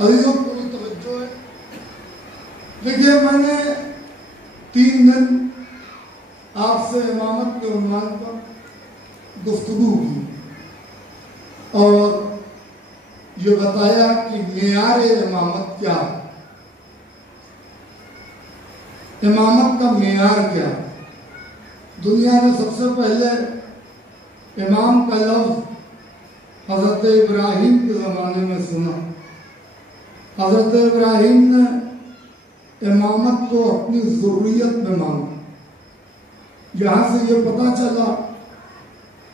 عزیزوں پوری توجہ ہے. دیکھیے میں نے 3 دن آپ سے امامت کے عنوان پر گفتگو کی اور یہ بتایا کہ معیار امامت کیا ہے، امامت کا معیار کیا ہے. دنیا نے سب سے پہلے امام کا لفظ حضرت ابراہیم کے زمانے میں سنا. حضرت ابراہیم نے امامت کو اپنی ضروریت میں مانگا. یہاں سے یہ پتہ چلا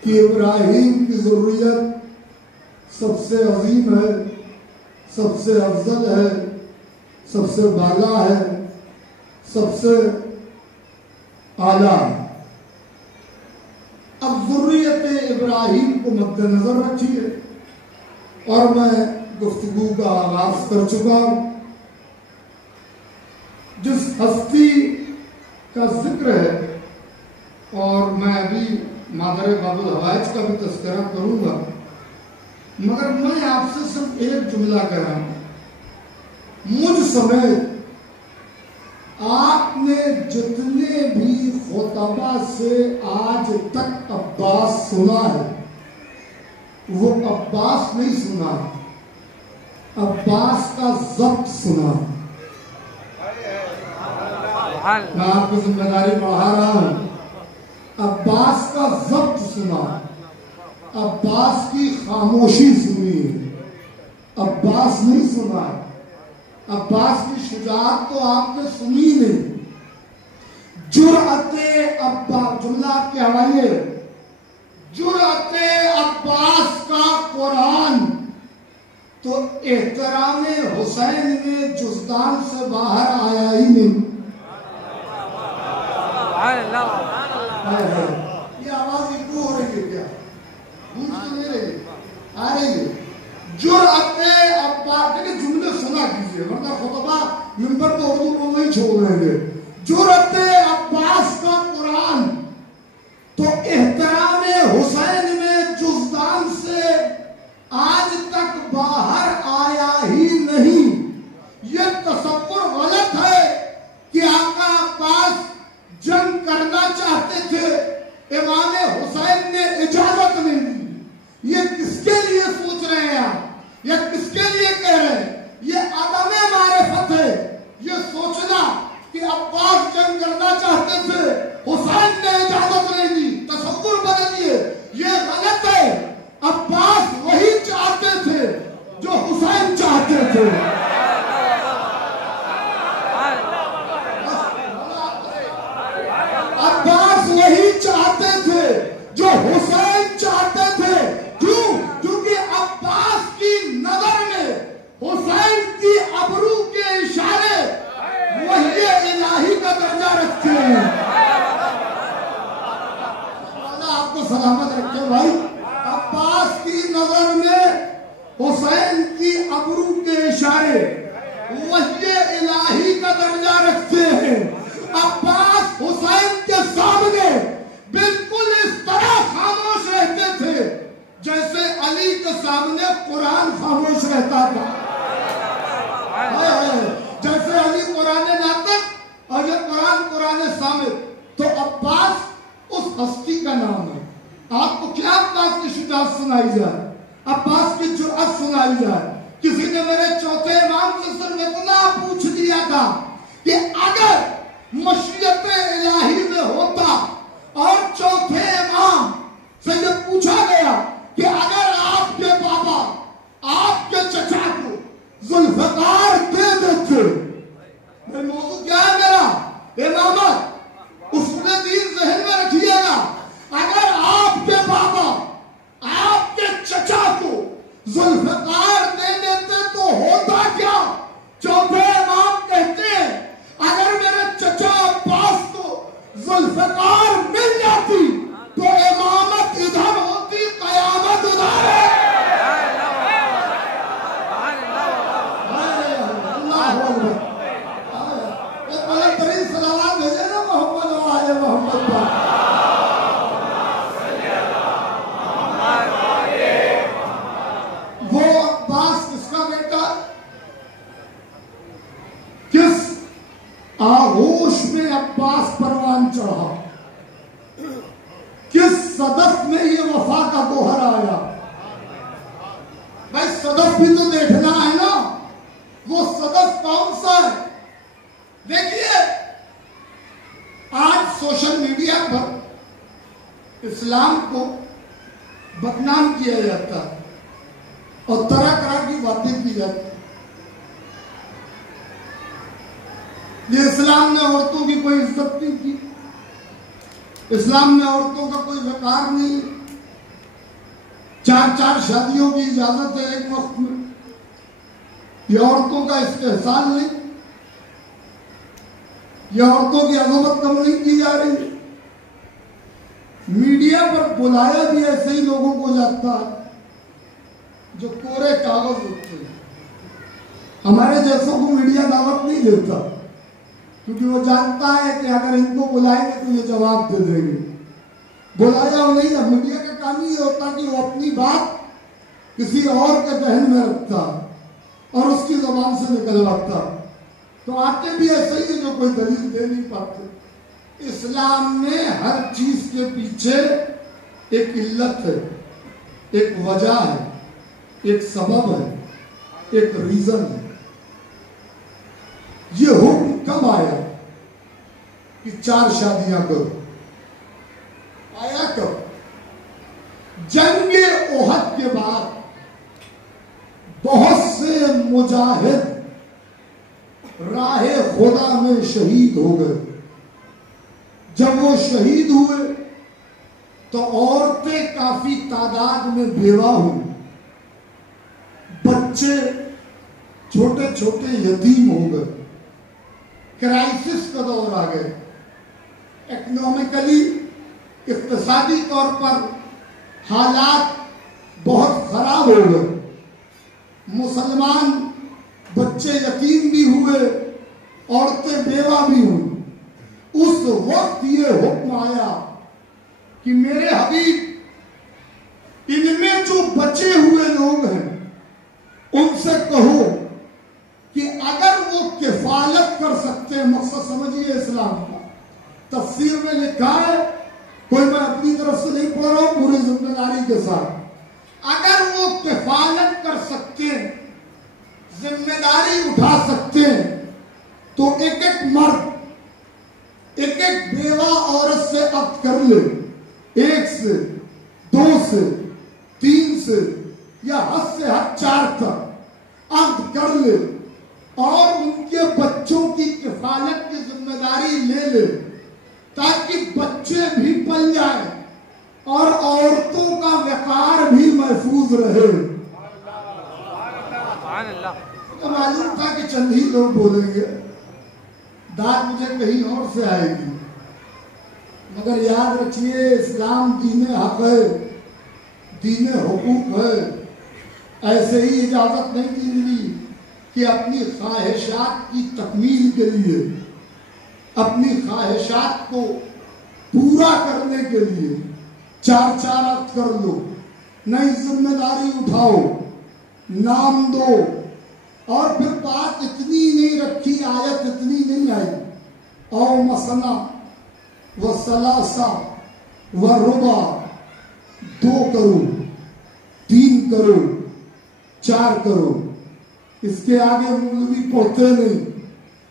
کہ ابراہیم کی ضروریت سب سے عظیم ہے، سب سے افضل ہے، سب سے بالا ہے، سب سے اعلیٰ ہے. اب ضروریت ابراہیم کو مد نظر رکھیے اور میں گفتگو کا آغاز کر چکا ہوں. جس ہستی کا ذکر ہے اور میں ابھی مادر باب الحوائج کا بھی تذکرہ کروں گا، مگر میں آپ سے صرف ایک جملہ کہہ رہا ہوں. مجھ سمیت آپ نے جتنے بھی خطبہ سے آج تک عباس سنا ہے وہ عباس نہیں سنا، عباس کا ضبط سنا. میں آپ کو ذمہ داری بڑھا رہا ہوں. عباس کا ضبط سنا، عباس کی خاموشی سنی ہے، عباس نہیں سنا. عباس کی شجاعت تو آپ نے سنی نہیں. جرأت عباس، جملہ آپ کے حوالے، جرأت عباس کا قرآن تو احترام حسین میں جزدان سے باہر آیا ہی نہیں. یہ آواز ایکو ہو رہی ہے کیا؟ گونج تو نہیں رہی، آ رہی ہے. جرأت عباس، دیکھیں جملے سنا کیجئے ورنہ خطبہ منبر تو اردو بولنا ہی چھوڑ رہے گے. جرأت عباس کا قرآن تو احترام حسین میں جزدان سے آج تک باہر آیا ہی نہیں. یہ تصور غلط ہے کہ آقا عباس جنگ کرنا چاہتے تھے، امام حسین نے اجازت نہیں دی. یہ کس کے لیے سوچ رہے ہیں آپ؟ یہ کس کے لیے کہہ رہے ہیں؟ یہ عدم معرفت ہے. یہ سوچنا کہ عباس جنگ کرنا چاہتے تھے، حسین نے اجازت نہیں دی، تصور بدلیے. یہ غلط ہے. عباس وہی چاہتے تھے جو حسین چاہتے تھے. عباس وہی چاہتے تھے جو حسین چاہتے تھے. کیوں؟ کیونکہ عباس کی نظر میں حسین کی ابرو کے اشارے وحی الہی کا درجہ رکھتے ہیں. اللہ آپ کو سلامت رکھے بھائی. عباس کی نظر میں حسین کی ابرو کے اشارے وحی الہی کا درجہ رکھتے ہیں. عباس حسین کے سامنے بالکل اس طرح خاموش رہتے تھے جیسے علی کے سامنے قرآن خاموش رہتا تھا. جیسے علی قرآن ناطق اور یہ قرآن سامت. تو عباس اس ہستی کا نام ہے. آپ کو کیا عباس کی شجاعت سنائی جائے، عباس کی جرأت سنائی جائے. کسی نے میرے چوتھے امام سے صرف اتنا پوچھ دیا تھا کہ اگر مشیت الہی میں ہوتا اور چوتھے امام سے یہ پوچھا گیا کہ اگر آپ کے بابا آپ کے چچا کو ذوالفقار دے دیتے، موضوع کیا ہے میرا؟ امامت. اصول دین ذہن میں رکھیے گا. اگر آپ کے بابا آپ کے چچا کو ذوالفقار دے دیتے تو ہوتا کیا؟ چوتھے امام کہتے ہیں اگر میرے چچا عباس کو ذوالفقار مل جاتی تو امامت ادھر ہوتی، قیامت ادھر ہے. عباس پروان چڑھا، کس صدف میں یہ وفا کا گوہر آیا؟ بھائی صدف بھی تو دیکھنا ہے نا، وہ صدف کون سا ہے؟ دیکھیے آج سوشل میڈیا پر اسلام کو بدنام کیا جاتا ہے اور طرح طرح کی باتیں کی جاتی ہیں۔ یہ اسلام نے عورتوں کی کوئی عزت نہیں کی، اسلام میں عورتوں کا کوئی وقار نہیں، 4 شادیوں کی اجازت ہے ایک وقت میں، یہ عورتوں کا استحسان نہیں، یہ عورتوں کی عظمت کم نہیں کی جا رہی۔ میڈیا پر بلایا بھی ایسے ہی لوگوں کو جاتا ہے جو کورے کاغذ ہوتے ہیں، ہمارے جیسوں کو میڈیا دعوت نہیں دیتا، کیونکہ وہ جانتا ہے کہ اگر ان کو بلائیں گے تو یہ جواب دے دیں گے۔ بلایا ہو نہیں ہے، میڈیا کا کام ہی ہوتا کہ وہ اپنی بات کسی اور کے ذہن میں رکھتا اور اس کی زبان سے نکلواتا، تو آتے بھی ایسے ہی جو کوئی دلیل دے نہیں پاتے۔ اسلام میں ہر چیز کے پیچھے ایک علت ہے، ایک وجہ ہے، ایک سبب ہے، ایک ریزن ہے۔ یہ حکم کب آیا کہ 4 شادیاں کرو؟ آیا کب؟ جنگ احد کے بعد بہت سے مجاہد راہ خدا میں شہید ہو گئے۔ جب وہ شہید ہوئے تو عورتیں کافی تعداد میں بیوہ ہوئی، بچے چھوٹے چھوٹے یتیم ہو گئے، کرائسس کا دور آ گئے، اکنامکلی اقتصادی طور پر حالات بہت خراب ہو گئے، مسلمان بچے یتیم بھی ہوئے، عورتیں بیوہ بھی ہوئی۔ اس وقت یہ حکم آیا کہ میرے حبیب ان میں جو بچے ہوئے لوگ ہیں ان سے کہو کہ اگر وہ کفالت کر سکتے ہیں، مقصد سمجھیے اسلام کا، تفسیر میں لکھا ہے، کوئی میں اپنی طرف سے نہیں پڑھ رہا ہوں، پوری ذمہ داری کے ساتھ، اگر وہ کفالت کر سکتے ہیں، ذمہ داری اٹھا سکتے ہیں، تو ایک ایک مرد ایک ایک بیوہ عورت سے عقد کر لے، 1 سے 2 سے 3 سے یا حد سے حد 4 تک عقد کر لے اور ان کے بچوں کی کفالت کی ذمہ داری لے لے، تاکہ بچے بھی پل جائیں اور عورتوں کا وقار بھی محفوظ رہے۔ تو معلوم تھا کہ چند ہی لوگ بولیں گے، داد مجھے کہیں اور سے آئے گی، مگر یاد رکھیے اسلام دین حق ہے، دین حقوق ہے۔ ایسے ہی اجازت نہیں دی ملی کہ اپنی خواہشات کی تکمیل کے لیے، اپنی خواہشات کو پورا کرنے کے لیے 4 عقد کر لو، نئی ذمہ داری اٹھاؤ، نام دو، اور پھر بات اتنی نہیں رکھی، آیت اتنی نہیں آئی، او مثنا و ثلاثہ و ربع، 2 کرو، 3 کرو، 4 کرو، اس کے آگے مولوی پڑھتے نہیں،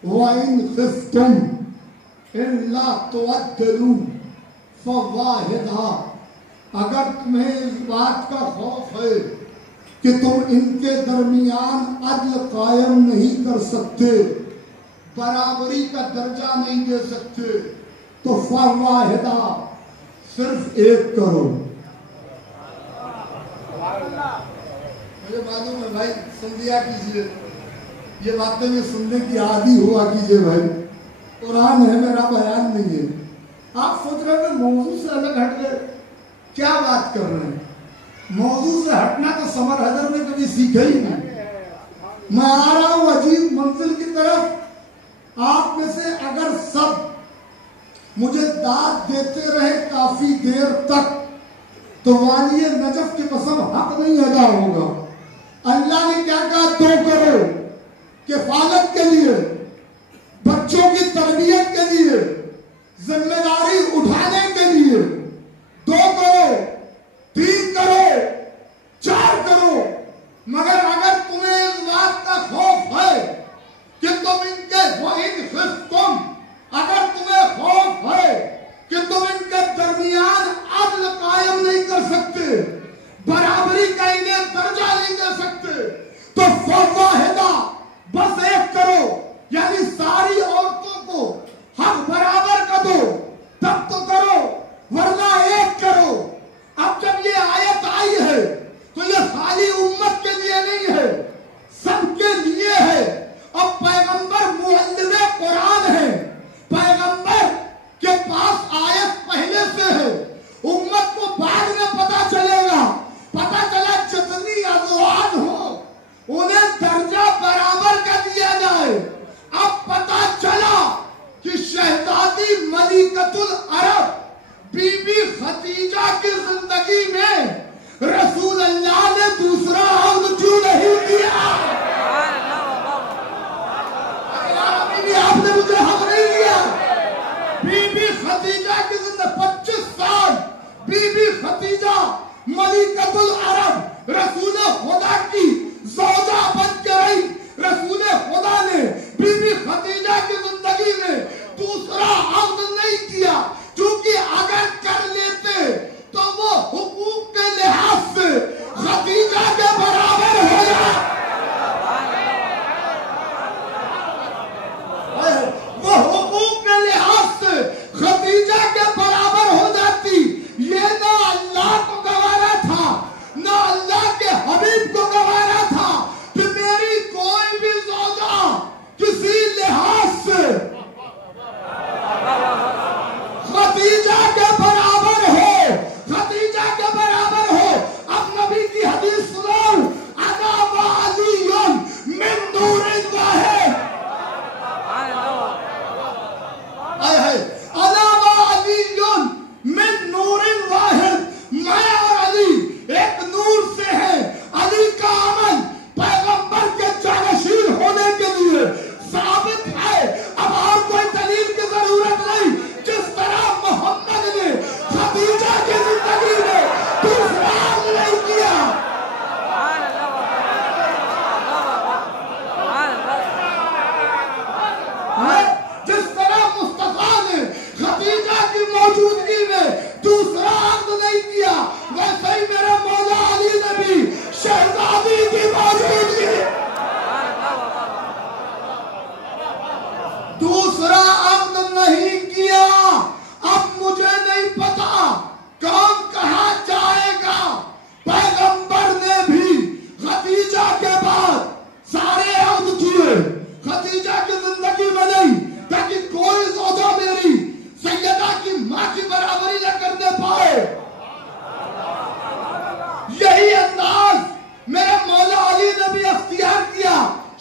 وَإِنْ خِفْتُمْ إِلَّا تُعَدِّلُوا فَوَاحِدًا، اگر تمہیں اس بات کا خوف ہے کہ تم ان کے درمیان عدل قائم نہیں کر سکتے، برابری کا درجہ نہیں دے سکتے، تو فواحدہ، صرف 1 کرو۔ مجھے معلوم ہے بھائی، سن لیا کیجئے، یہ باتیں میں سننے کی عادی ہوا کیجئے بھائی، قرآن ہے، میرا بیان نہیں ہے۔ آپ سوچ رہے ہیں موضوع سے الگ ہٹ گئے، کیا بات کر رہے ہیں؟ موضوع سے ہٹنا تو سمر حیدر نے کبھی سیکھا ہی نہیں۔ میں آ رہا ہوں عجیب منزل کی طرف، آپ میں سے اگر سب مجھے داد دیتے رہے کافی دیر تک تو والی نجف کی قسم حق نہیں ادا ہوگا۔ اللہ نے کیا کہا؟ 2 کرو کفالت کے لیے، بچوں کی تربیت کے لیے، ذمہ داری اٹھانے کے لیے 2 کروڑ 3 کروڑ 4 کروڑ، مگر اگر تمہیں اس بات کا خوف ہے کہ تم ان کے وَإِنْ خِفْتُمْ، اگر تمہیں خوف ہے کہ تم ان کے درمیان عدل قائم نہیں کر سکتے، برابری کا انہیں درجہ نہیں دے سکتے، تو فواحدہ بس 1 کروڑ، یعنی ساری عورتوں کو حق برابر کا دو، تب تو کرو، ورنہ 1 کروڑ۔ اب جب یہ آیت آئی ہے تو یہ خالی امت کے لیے نہیں ہے، سب کے لیے ہے، اور پیغمبر معلم قرآن ہے، پیغمبر کے پاس آیت پہلے سے ہے، امت کو بعد میں پتا چلے گا، پتا چلا جتنی ازواج ہو انہیں درجہ برابر کا دیا جائے۔ اب پتا چلا کہ شہزادی ملکۃ العرب بی بی خدیجہ کی زندگی میں رسول اللہ نے دوسرا عقد کیوں نہیں کیا؟ آپ نے مجھے حق نہیں دیا۔ بی بی خدیجہ کی زندگی 25 سال بی بی خدیجہ ملکۃ العرب رسول خدا کی زوجہ بن کے رہی، رسول خدا نے بی بی خدیجہ کی زندگی میں دوسرا عقد نہیں کیا، کیونکہ اگر کر لیتے تو وہ حقوق کے لحاظ سے خدیجہ کے برابر ہو جائے، وہ حقوق کے لحاظ سے خدیجہ کے برابر ہو جاتی۔ یہ نہ اللہ کو گوارا تھا نہ اللہ کے حبیب کو گوارا تھا کہ میری کوئی بھی زوجہ کسی لحاظ سے خدیجہ کے برابر ہو، خدیجہ کے برابر ہو۔ اب نبی کی حدیث سنو، انا وعلی من نور واحد، انا وعلی من نور واحد، میں اور علی ایک نور سے ہے۔ علی کا عمل پیغمبر کے جانشین ہونے کے لیے ثابت ہے، اب اور کوئی دلیل کی ضرورت نہیں۔ جس طرح محمد نے خدیجہ کی زندگی میں دوسرا عقد نہیں کیا، جس طرح مصطفیٰ نے خدیجہ کی موجودگی میں دوسرا عقد نہیں کیا، ویسے ہی میرے مولا علی نے بھی شہزادی کی موجودگی دوسرا عقد نہیں کیا۔ اب مجھے نہیں پتا کون کہاں جائے گا، پیغمبر نے بھی خدیجہ کے بعد سارے عقد کیے، خدیجہ کی زندگی میں نہیں، تاکہ کوئی زوجہ میری سیدہ کی ماں کی برابری نہ کرنے پائے۔ یہی انداز میرے مولا علی نے بھی اختیار کیا،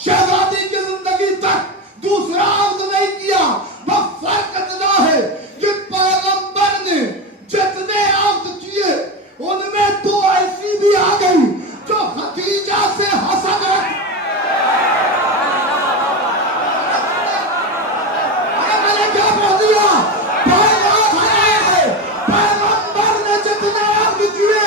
شہزادی کی زندگی تک دوسرا عقد نہیں کیا۔ وہ فرق اتنا ہے کہ پیغمبر نے جتنے عقد کیے ان میں 2 ایسی بھی آ گئی جو خدیجہ سے حسد رکھ، میں نے کیا پڑھ دیا؟ پیغمبر نے جتنے عقد کیے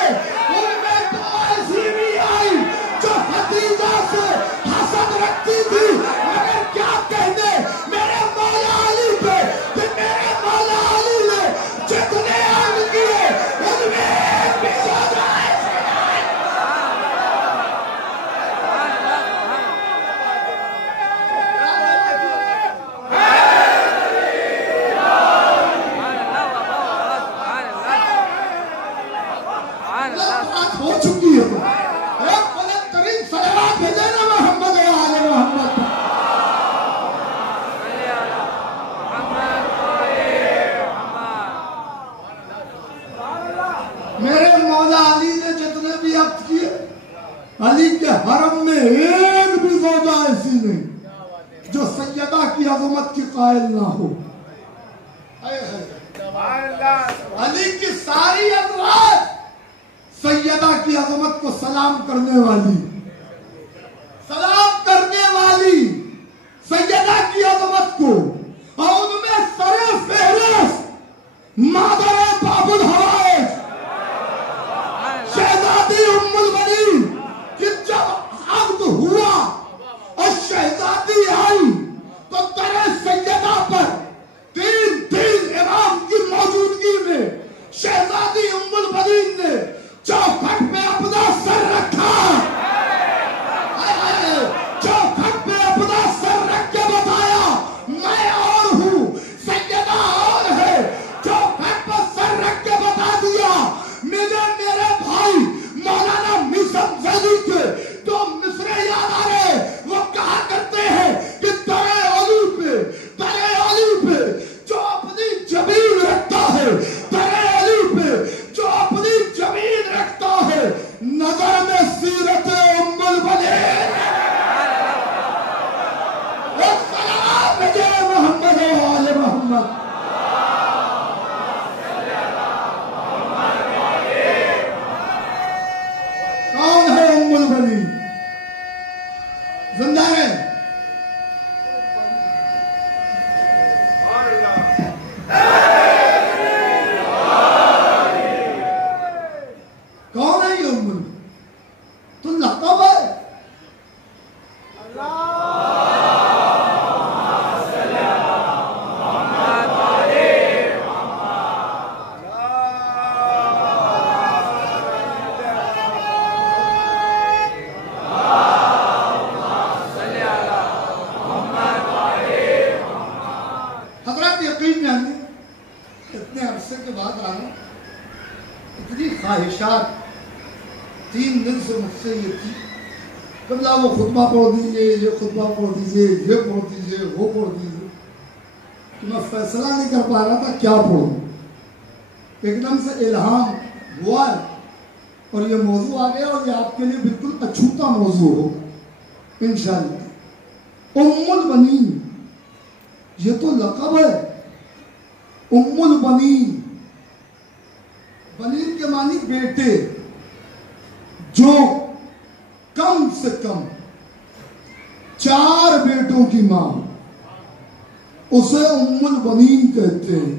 ان میں 2 ایسی بھی آئی جو خدیجہ سے حسد رکھتی تھی، مگر کیا کہنے میرے مولا علی پہ کہ میرے مولا علی نے جتنے عقد کیے ان میں ایک بھی زوجہ ایسی نہیں۔ بات ہو چکی ہے، ایک بلند ترین صلوات بھیجے نا محمد و آل محمد۔ میرے مولا علی نے جتنے بھی عقد کیے، علی کے حرم میں ایک بھی زوجہ ایسی نہیں جو سیدہ کی عظمت کی قائل نہ ہو۔ علی کی ساری ازواج سیدہ کی عظمت کو سلام کرنے والی، سلام کرنے والی سیدہ کی عظمت کو، اور ان میں سر فہرست دن سے مجھ سے یہ تھی قبلہ وہ خطبہ پڑھ دیجئے، یہ خطبہ پڑھ دیجئے، یہ پڑھ دیجئے، وہ پڑھ دیجئے، تو میں فیصلہ نہیں کر پا رہا تھا کیا پڑھوں۔ ایک دم سے الہام ہوا ہے اور یہ موضوع آ گیا اور یہ آپ کے لیے بالکل اچھوتا موضوع ہوگا انشاءاللہ۔ ام البنین، یہ تو لقب ہے، ام البنین، بنین کے معنی بیٹے، جو کم سے کم 4 بیٹوں کی ماں، اسے ام البنین کہتے ہیں۔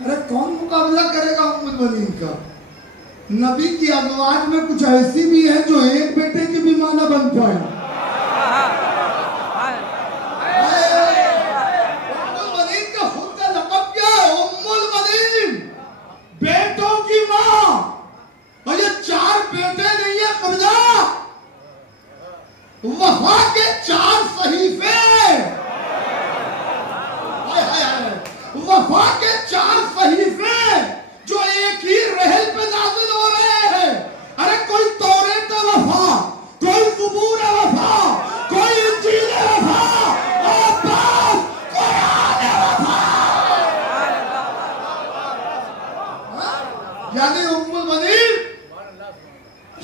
ارے کون مقابلہ کرے گا ام البنین کا؟ نبی کی ازواج میں کچھ ایسی بھی ہے جو ایک بیٹے کی بھی ماں نہ بن پائے۔ ام البنین کا خود کا لقب کیا ہے؟ ام البنین، بیٹوں کی ماں۔ اور یہ 4 بیٹے نہیں ہیں قبلہ، وفا کے 4 صحیفے، وفا کے 4 صحیفے جو ایک ہی رحل پہ نازل ہو رہے ہیں۔ ارے کوئی توریت وفا، کوئی زبور وفا، کوئی انجیل وفا، اور پاس قرآن وفا۔ یعنی ام البنین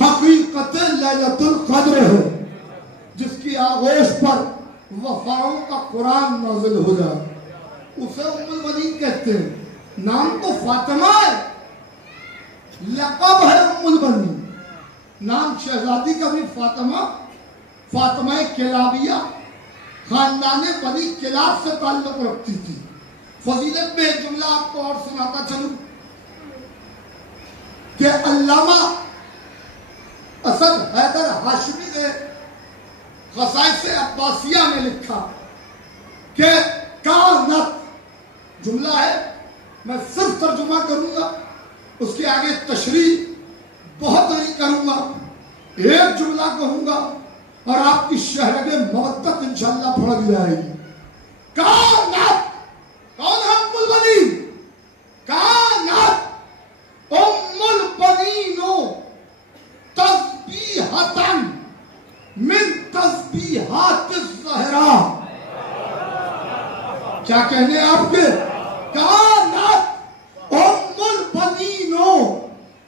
حقیقت لیلۃ القدر ہے، جس کی آغوش پر وفاؤں کا قرآن نازل ہو جائے، اسے ام البنین کہتے ہیں۔ نام تو فاطمہ ہے، لقب ہے ام البنین۔ نام شہزادی کا بھی فاطمہ، فاطمہ کلابیہ، خاندان بنی کلاب سے تعلق رکھتی تھی۔ فضیلت میں ایک جملہ آپ کو اور سناتا چلوں کہ علامہ اسد حیدر ہاشمی نے خصائص عباسیہ میں لکھا کہ کانت، جملہ ہے، میں صرف ترجمہ کروں گا، اس کے آگے تشریح بہت نہیں کروں گا، ایک جملہ کہوں گا اور آپ کی شہرگ مودت انشاءاللہ پڑھ جائے گی۔ کانت، کون ہے ام البنین؟ کانت ام البنین تسبیحتاً من تسبیحات الزہراء۔ کیا کہنے آپ کے؟ کانت ام البنین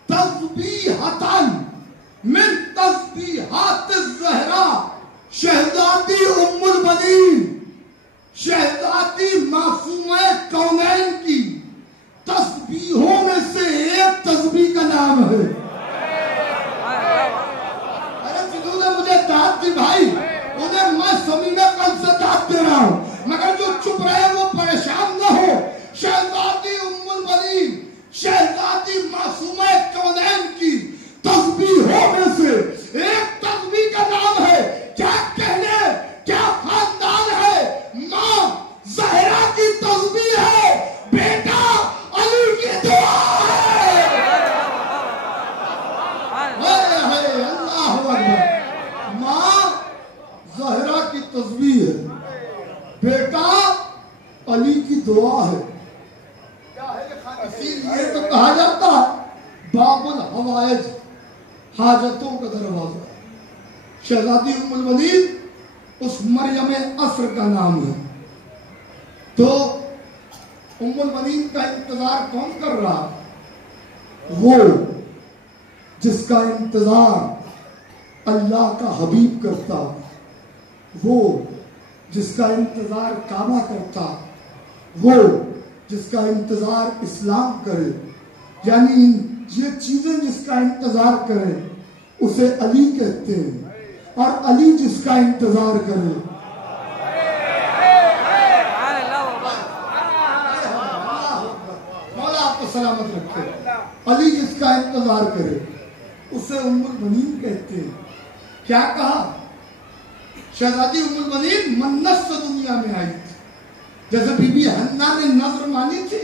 تسبیحتاً من تسبیحات الزہراء۔ شہزادی ام البنین، شہزادی معصومہ کونین کی تسبیحوں میں سے ایک تسبیح کا نام ہے۔ ارے جنہوں نے مجھے داد دی بھائی، انہیں میں صمیم قلب سے داد دے رہا ہوں، مگر جو چپ رہے وہ پریشان نہ ہو۔ شہزادی ام البنین، شہزادی معصومہ کونین کی تسبیحوں میں سے ایک تسبیح کا نام ہے۔ کیا کہنے، کیا خاندان ہے؟ ماں زہرا کی تسبیح ہے، بیٹا علی کی دعا ہے۔ اللہ اکبر۔ ماں زہرا کی تسبیح ہے، بیٹا علی کی دعا ہے۔ اسی لیے تو کہا جاتا ہے باب الحوائج، حاجتوں کا دروازہ۔ شہزادی ام البنین اس مریم عصر کا نام ہے۔ تو ام البنین کا انتظار کون کر رہا؟ وہ جس کا انتظار اللہ کا حبیب کرتا، وہ جس کا انتظار کعبہ کرتا، وہ جس کا انتظار اسلام کرے، یعنی یہ چیزیں جس کا انتظار کرے اسے علی کہتے ہیں، اور علی جس کا انتظار کرے مولا آپ کو سلامت رکھے، علی جس کا انتظار کرے اسے ام البنین کہتے ہیں۔ کیا کہا؟ شہزادی ام البنین منت سے دنیا میں آئی تھی، جیسے بی بی حنا نے نظر مانی تھی،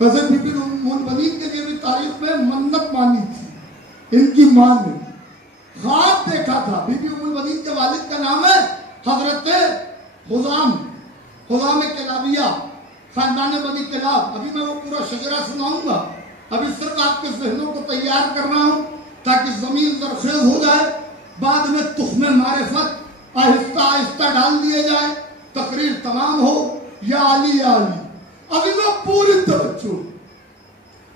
ویسے بی بی ام البنین کے لیے بھی تاریخ میں منت مانی تھی۔ ان کی ماں نے خواب دیکھا تھا۔ بی بی ام البنین کے والد کا نام ہے حضرت خزام کلابیہ، خاندان بنی کلاب۔ ابھی میں وہ پورا شجرہ سناؤں گا، ابھی صرف آپ کے ذہنوں کو تیار کر رہا ہوں تاکہ زمین زرخیز ہو جائے، بعد میں تخم معرفت آہستہ آہستہ ڈال دیے جائے، تقریر تمام ہو، یا علی یا علی۔ عزیزوں پوری توجہ،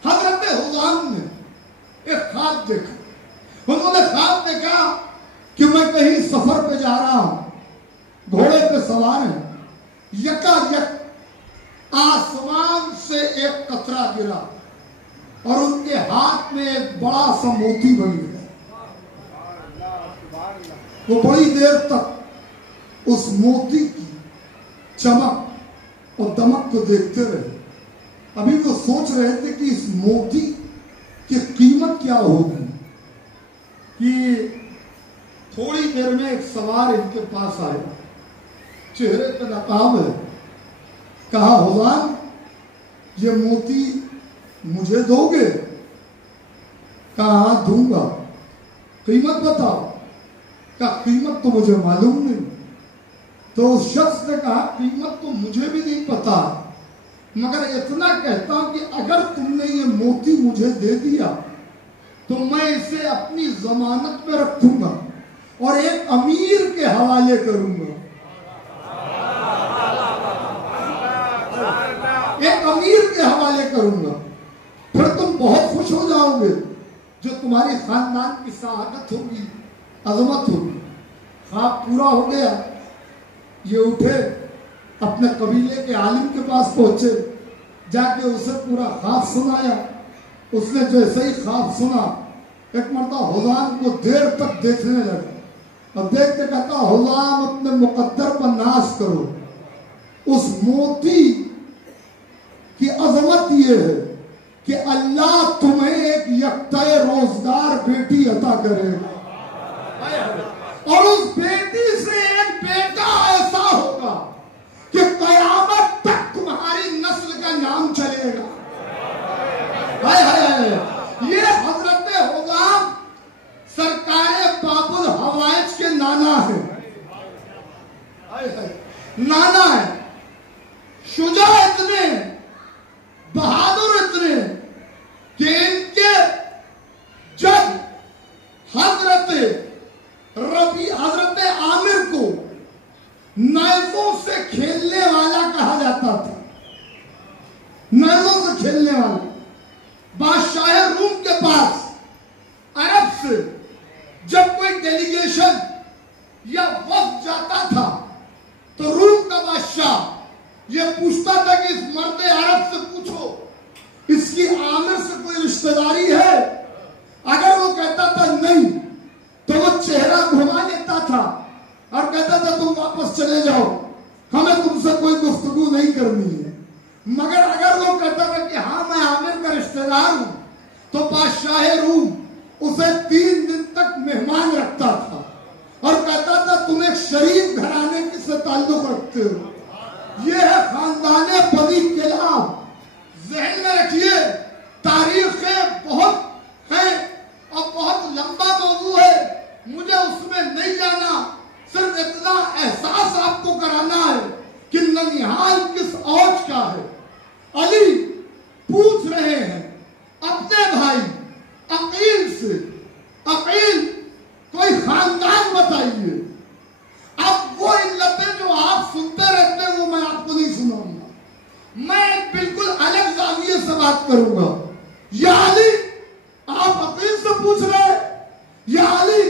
حضرت حذام نے ایک خواب دیکھا۔ انہوں نے خواب دیکھا کہ میں کہیں سفر پہ جا رہا ہوں، گھوڑے پہ سوار ہیں، یکایک آسمان سے ایک قطرہ گرا اور ان کے ہاتھ میں ایک بڑا سا موتی بن گیا۔ وہ بڑی دیر تک اس موتی کی چمک اور دمک کو دیکھتے رہے۔ ابھی وہ سوچ رہے تھے کہ اس موتی کی قیمت کیا ہوگی کہ تھوڑی دیر میں ایک سوار ان کے پاس آئے، چہرے پہ نقاب ہے، کہا حذام یہ موتی مجھے دو گے؟ کہا ہاں دوں گا۔ قیمت بتاؤ؟ کہا قیمت تو مجھے معلوم نہیں۔ تو اس شخص نے کہا قیمت تو مجھے بھی نہیں پتا، مگر اتنا کہتا ہوں کہ اگر تم نے یہ موتی مجھے دے دیا تو میں اسے اپنی ضمانت میں رکھوں گا اور ایک امیر کے حوالے کروں گا، ایک امیر کے حوالے کروں گا، پھر تم بہت خوش ہو جاؤ گے، جو تمہاری خاندان کی سعادت ہوگی، عظمت ہوگی۔ خواب پورا ہو گیا، یہ اٹھے، اپنے قبیلے کے عالم کے پاس پہنچے، جا کے اسے پورا خواب سنایا۔ اس نے جیسے ہی خواب سنا، ایک مرتبہ حذام کو دیر تک دیکھنے لگا اور دیکھ کے کہتا حذام اپنے مقدر پر ناز کرو، اس موتی کی عظمت یہ ہے کہ اللہ تمہیں ایک یکتائے روزگار بیٹی عطا کرے گا، اور اس بیٹی سے ایک بیٹا ایسا ہوگا کہ قیامت تک تمہاری نسل کا نام چلے گا۔ یہ حضرت حذام سرکار باب الحوائج کے نانا ہے، نانا ہے، شجاع اتنے، بہادر اتنے کہ ان کے جب حضرت عامر کو نیزوں سے کھیلنے والا کہا جاتا تھا، نیزوں سے کھیلنے والا، بادشاہ روم کے پاس عرب سے جب کوئی ڈیلیگیشن یا وفد جاتا تھا تو روم کا بادشاہ یہ پوچھتا تھا کہ اس مرد عرب سے پوچھو اس کی عامر سے کوئی رشتہ داری ہے؟ اگر وہ کہتا تھا نہیں تو وہ چہرہ گھما لیتا تھا اور کہتا تھا تم واپس چلے جاؤ، ہمیں تم سے کوئی گفتگو نہیں کرنی ہے۔ مگر اگر وہ کہتا تھا کہ ہاں میں عامر کا رشتہ دار ہوں تو بادشاہ روم اسے 3 دن تک مہمان رکھتا تھا اور کہتا تھا تم ایک شریف گھرانے سے تعلق رکھتے ہو، یہ ہے خاندان بنی کلاب۔ ذہن میں رکھیے تاریخیں بہت ہیں اور بہت لمبا موضوع ہے، مجھے اس میں نہیں جانا، صرف اتنا احساس آپ کو کرانا ہے کہ ننیحال کس اوج کا ہے۔ علی پوچھ رہے ہیں اپنے بھائی عقیل سے، عقیل کوئی خاندان بتائیے۔ اب وہ علتیں جو آپ سنتے رہتے ہیں وہ میں آپ کو نہیں سناؤں گا، میں ایک بالکل الگ زاویے سے بات کروں گا۔ یا علی آپ عقیل سے پوچھ رہے، یا علی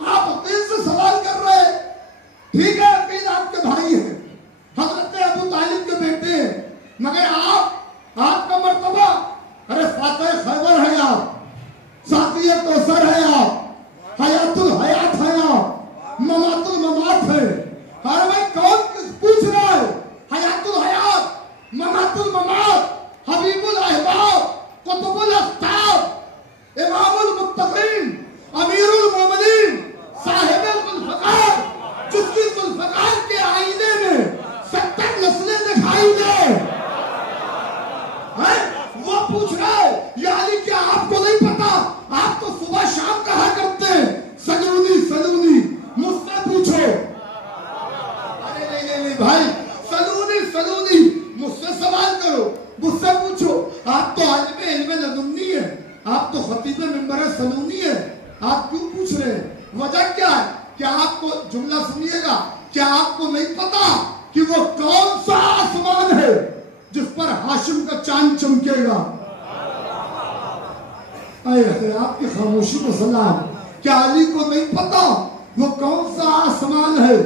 آپ عقیل سے سوال کر رہے، ٹھیک ہے عقیل آپ کے بھائی ہیں، حضرت ابو طالب کے بیٹے ہیں، مگر آپ کا مرتبہ ارے فاتح خیبر ہے آپ، ساقی کوثر ہے آپ، حیات الحیات ہے آپ، ممات الممات ہے۔ ہر میں کون پوچھ رہا ہے؟ حیات الحیات، ممات الممات، حبیب الاحباب، قطب الاقطاب، امام المتقین، امیر المومنین، صاحب الذوالفقار، جس کی فرق کیا ہے؟ کیا آپ کو جملہ سنیے گا، کیا آپ کو نہیں پتا کہ وہ کون سا آسمان ہے جس پر ہاشم کا چاند چمکے گا؟ آپ کی خاموشی کو سلام. کیا علی کو نہیں پتا وہ کون سا آسمان ہے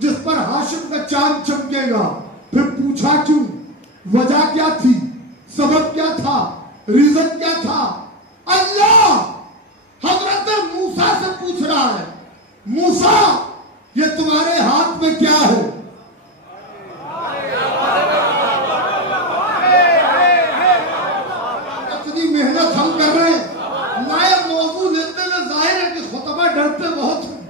جس پر ہاشم کا چاند چمکے گا؟ پھر پوچھا کیوں؟ وجہ کیا تھی؟ سبب کیا تھا؟ ریزن کیا تھا؟ اللہ حضرت موسیٰ سے پوچھ رہا ہے، موسیٰ یہ تمہارے ہاتھ میں کیا ہے؟ اتنی محنت ہم کر رہے ہیں، نئے موضوع لیتے ہوئے ظاہر ہے کہ خطبہ ڈرتے بہت ہیں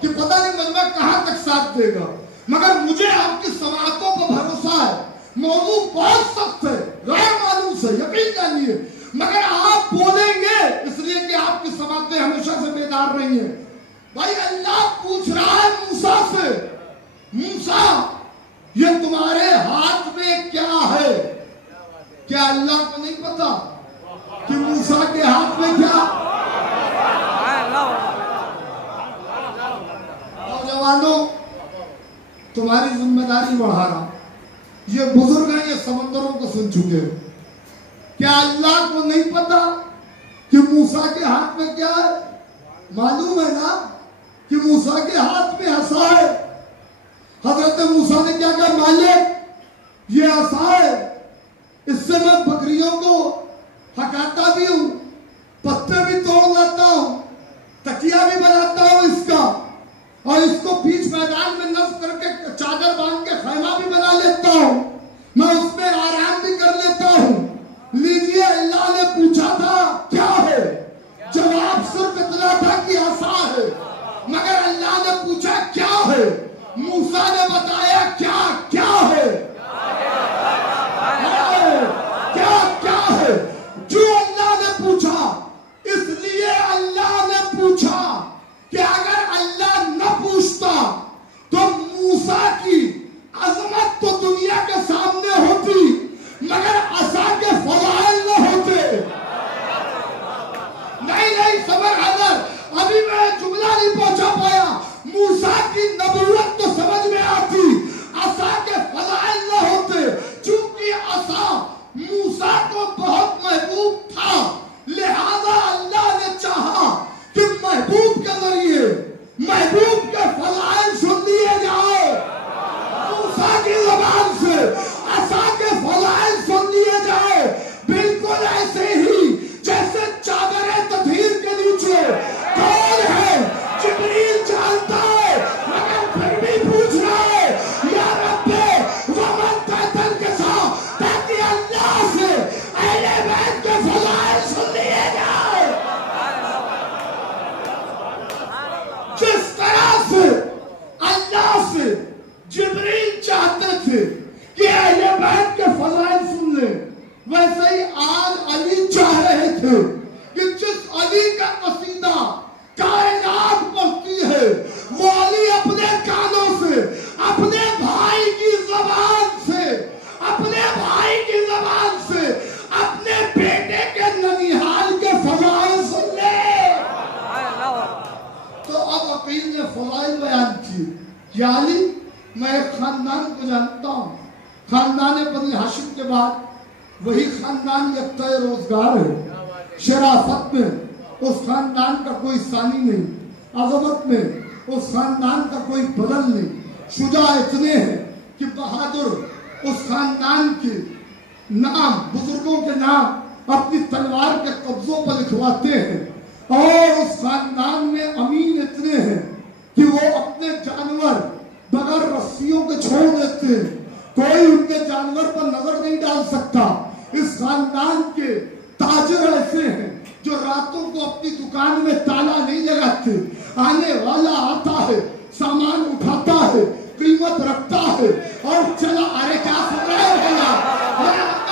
کہ پتہ نہیں مجمع کہاں تک ساتھ دے گا، مگر مجھے آپ کی سماعتوں پر بھروسہ ہے. موضوع بہت سخت ہے، غیر معلوم سے، یقین جانیے، مگر آپ بولیں گے اس لیے کہ آپ کی سماعتیں ہمیشہ سے بیدار رہی ہیں. بھائی اللہ پوچھ رہا ہے موسیٰ سے، موسیٰ یہ تمہارے ہاتھ میں کیا ہے؟ کیا اللہ کو نہیں پتا کہ موسیٰ کے ہاتھ میں کیا؟ نوجوانوں تمہاری ذمہ داری بڑھا رہا، یہ بزرگ ہیں، یہ سمندروں کو سن چکے ہیں. کیا اللہ کو نہیں پتا کہ موسیٰ کے ہاتھ میں کیا ہے؟ معلوم ہے نا کہ موسیٰ کے ہاتھ میں عصا ہے. حضرت موسیٰ نے کیا کہا؟ مالک یہ عصا ہے، اس سے میں بکریوں کو ہکاتا بھی ہوں، پتے بھی توڑ لاتا ہوں، تکیہ بھی بناتا ہوں اس کا، اور اس کو بیچ میدان میں نصب کر کے چادر باندھ کے خیمہ بھی بنا لیتا ہوں، میں اس میں آرام بھی کر لیتا ہوں. لیجئے اللہ نے پوچھا تھا کیا ہے؟ جواب صرف اتنا تھا کہ عصا ہے، مگر اللہ نے پوچھا کیا ہے؟ موسیٰ نے بتایا کیا ہے؟ کیا ہے؟ جو اللہ نے پوچھا، اس لیے اللہ نے پوچھا کہ اگر اللہ نہ پوچھتا تو موسیٰ کی عظمت تو دنیا کے سامنے ہوتی مگر عصا کے فضائل نہ ہوتے. نہیں صبر حضر، ابھی میں جملہ نہیں پہنچا پایا. موسیٰ کی نبوت تو سمجھ میں آتی، عصا کے فضائل نہ ہوتے. چونکہ عصا موسیٰ کو بہت محبوب تھا، لہذا اللہ نے چاہا کہ محبوب کے ذریعے محبوب کے فضائل سن لیے جائے. موسیٰ کی زبان سے عصا کے فضائل سن لیے جائے. بالکل ایسے ہی جیسے چادر تطہیر کے نیچے کون ہے؟ جبریل جانتا ہے، مگر پھر بھی پوچھ رہا ہے یا رب ومن تحتن کے ساتھ، تاکہ اللہ سے اہل بیت کے فضائل سن لیے جائے. جس طرح سے اللہ سے جبریل چاہتے تھے کہ اہل بیت کے فضائل سن لیں، ویسے ہی آج علی چاہ رہے تھے کہ جس علی کا قصیدہ کائنات پڑھتی ہے وہ علی اپنے کانوں سے، اپنے بھائی کی زبان سے، اپنے بیٹے کے ننیحال کے فضائل سن لے. تو اب عقیل نے فضائل بیان کی. یا علی میں ایک خاندان کو جانتا ہوں، خاندان بنی ہاشم کے بعد وہی خاندان یکتا روزگار ہے. شرافت میں اس خاندان کا کوئی ثانی نہیں، عظمت میں اس خاندان کا کوئی بدل نہیں. شجاع اتنے ہیں کہ بہادر اس خاندان کے نام، بزرگوں کے نام اپنی تلوار کے قبضوں پر لکھواتے ہیں. اور اس خاندان میں امین اتنے ہیں کہ وہ اپنے جانور بغیر رسیوں کے چھوڑ دیتے ہیں، کوئی ان کے جانور پر نظر نہیں ڈال سکتا. اس خاندان کے تاجر ایسے ہیں جو راتوں کو اپنی دکان میں تالا نہیں لگاتے. آنے والا آتا ہے، سامان اٹھاتا ہے، قیمت رکھتا ہے اور چلا. ارے کیا سن رہے ہیں؟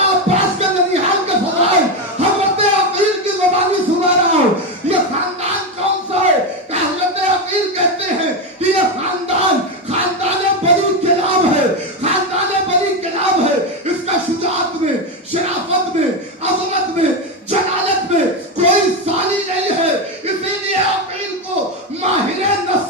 عباس کے ننیحال کے فضائل حضرت عقیل کی زبانی سنا رہا ہوں. یہ خاندان کون سا ہے؟ کہ حضرت عقیل کہتے ہیں کہ یہ خاندان بنی کلاب ہے. خاندان بنی کلاب ہے. اس کا شجاعت میں، شرافت میں، عظمت میں، جلالت میں کوئی ثانی نہیں ہے. اسی لیے عقیل کو ماہر نصر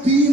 3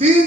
3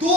2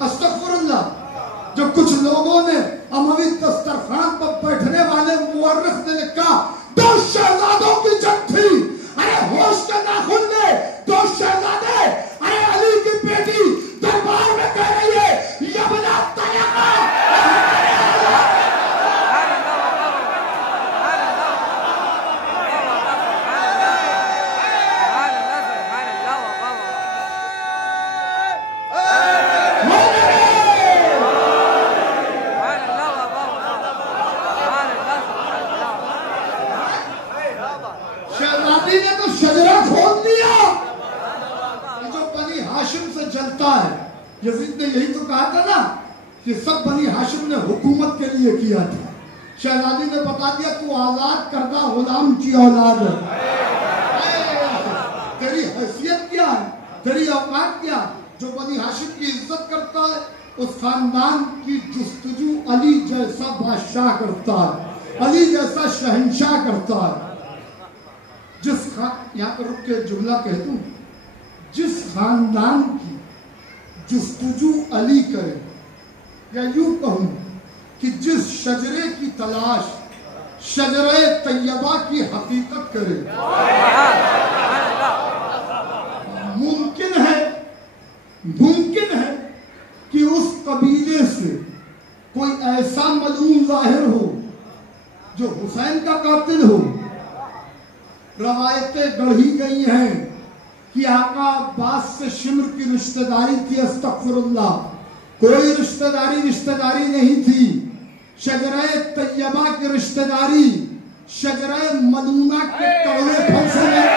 استغفراللہ. جو کچھ لوگوں نے اموی دسترخوان پر بیٹھنے والے مورخ نے لکھا 2 شہزادوں کی جنگ تھی. ارے ہوش کے ناخن میں 2 شہزادے. ارے علی کی بیٹی دربار میں کہہ رہی ہے یبنا طلقہ. شہزادی نے تو شجرہ کھول دیا. یہ جو بنی ہاشم سے جلتا ہے، یزید نے یہی تو کہا تھا نا کہ سب بنی ہاشم نے حکومت کے لیے کیا تھا. شہزادی نے بتا دیا تو آزاد کردہ غلام کی اولاد ہے. تیری حیثیت کیا ہے، تیری اوقات کیا؟ جو بنی ہاشم کی عزت کرتا ہے اس خاندان کی جستجو علی جیسا بادشاہ کرتا ہے، علی جیسا شہنشاہ کرتا ہے. یہاں پر رک کے جملہ کہہ دوں، جس خاندان کی جستجو علی کرے، یا یوں کہوں کہ جس شجرے کی تلاش شجرہ طیبہ کی حقیقت کرے، ممکن ہے کہ اس قبیلے سے کوئی ایسا ملعون ظاہر ہو جو حسین کا قاتل ہو. روایتیں گڑھی گئی ہیں کہ آقا عباس سے شمر کی رشتہ داری تھی. استغفراللہ. کوئی رشتہ داری نہیں تھی. شجرہ طیبہ کی رشتہ داری شجرہ ملعونہ کے کڑوے پھل سے نہیں.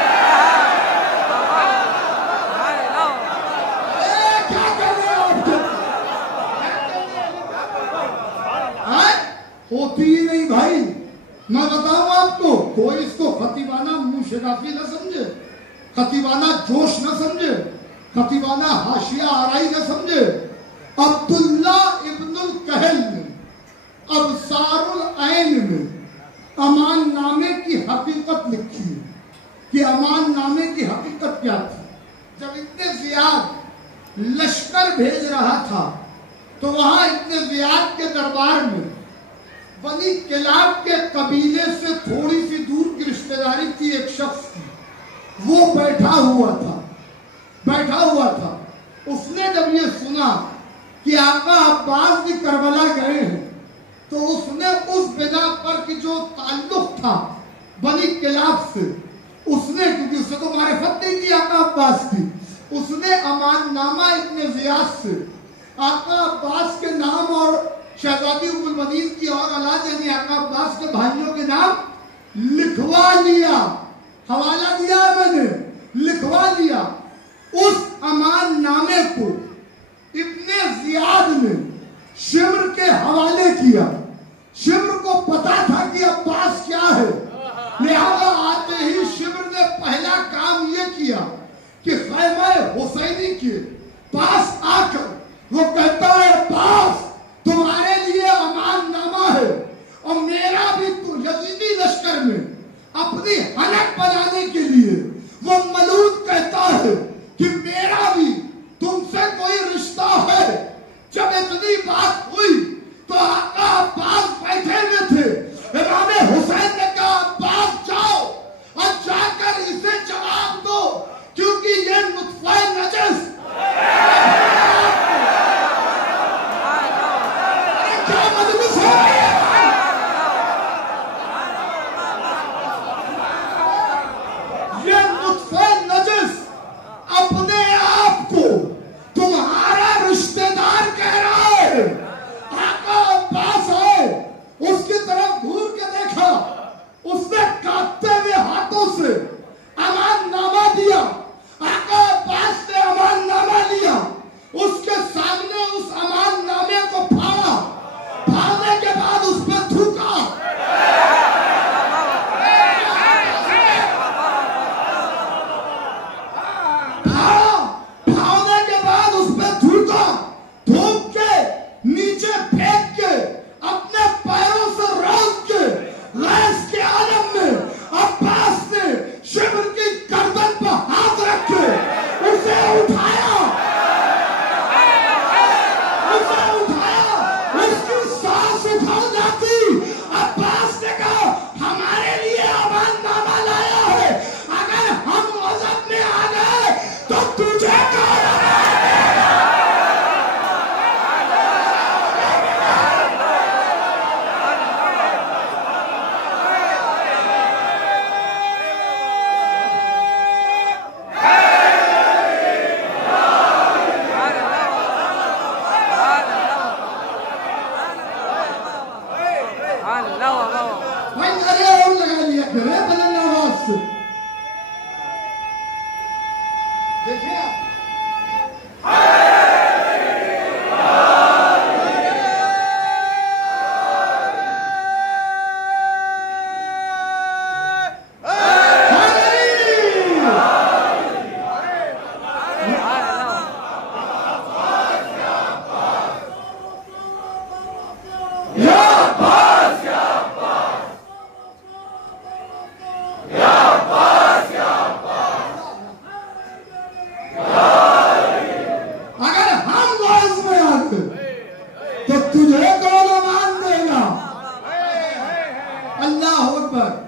کیا کر رہے ہو آپ؟ ہوتی ہی نہیں بھائی. میں بتاؤں آپ کو، کوئی اس کو خطیبانہ منہ شگافی نہ سمجھے، خطیبانہ جوش نہ سمجھے، خطیبانہ حاشیہ آرائی نہ سمجھے. عبداللہ ابن الکہل نے ابصار العین میں امان نامے کی حقیقت لکھی ہے کہ امان نامے کی حقیقت کیا تھی. جب ابن زیاد لشکر بھیج رہا تھا تو وہاں ابن زیاد کے دربار میں بنی کلاب کے قبیلے سے تھوڑی سی دور کی رشتہ داری تھی ایک شخص کی. وہ بیٹھا ہوا تھا. اس نے جب یہ سنا کہ آقا عباس بھی کربلا گئے ہیں تو اس نے اس بنا پر کہ جو تعلق تھا بنی کلاب سے، اس نے، کیونکہ اس سے تو معرفت نہیں کی آقا عباس کی، اس نے امان نامہ ابن زیاد سے آقا عباس کے نام اور شہزادی ام المؤمنین کی اور اولاد یعنی آقا عباس کے بھائیوں کے نام لکھوا لیا. حوالہ دیا ہے میں نے، لکھوا لیا. اس امان نامے کو ابن زیاد نے شمر کے حوالے کیا. شمر کو پتا تھا کہ عباس کیا ہے، لہذا آتے ہی شمر نے پہلا کام یہ کیا کہ خیمہ حسینی کے پاس آ کر وہ کہتا ہے عباس تمہارے لیے امان نامہ ہے اور میرا بھی یزیدی لشکر میں اپنی حلق بنانے کے لیے وہ ملعون کہتا ہے کہ میرا بھی تم سے کوئی رشتہ ہے. جب اتنی بات ہوئی تو آقا عباس بیٹھے ہوئے تھے. امام حسین نے کہا عباس جاؤ اور جا کر اسے جواب دو کیونکہ یہ نطفہ نجس تجھے کون بھائی ارے اور لگا لیا کرے بلند آواز سے دیکھیں آپ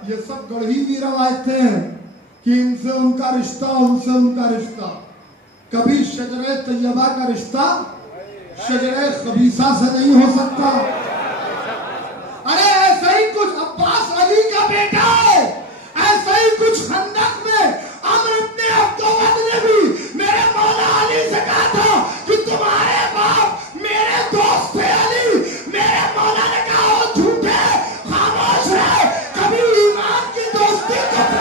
یہ سب گڑھی ہوئی روایتیں ہیں کہ ان سے ان کا رشتہ ان سے ان کا رشتہ کبھی شجرہ طیبہ کا رشتہ شجرہ خبیثہ سے نہیں ہو سکتا ارے ایسا ہی کچھ عباس علی کا بیٹا ہے ایسا ہی کچھ خندق میں عمر ابن عبدود نے بھی میرے مولا علی سے کہا تھا کہ تمہارے باپ میرے دوست تھے علی میرے مولا نے کہا وہ جھوٹے خاموش ہے کبھی ایمان کی دوستی کو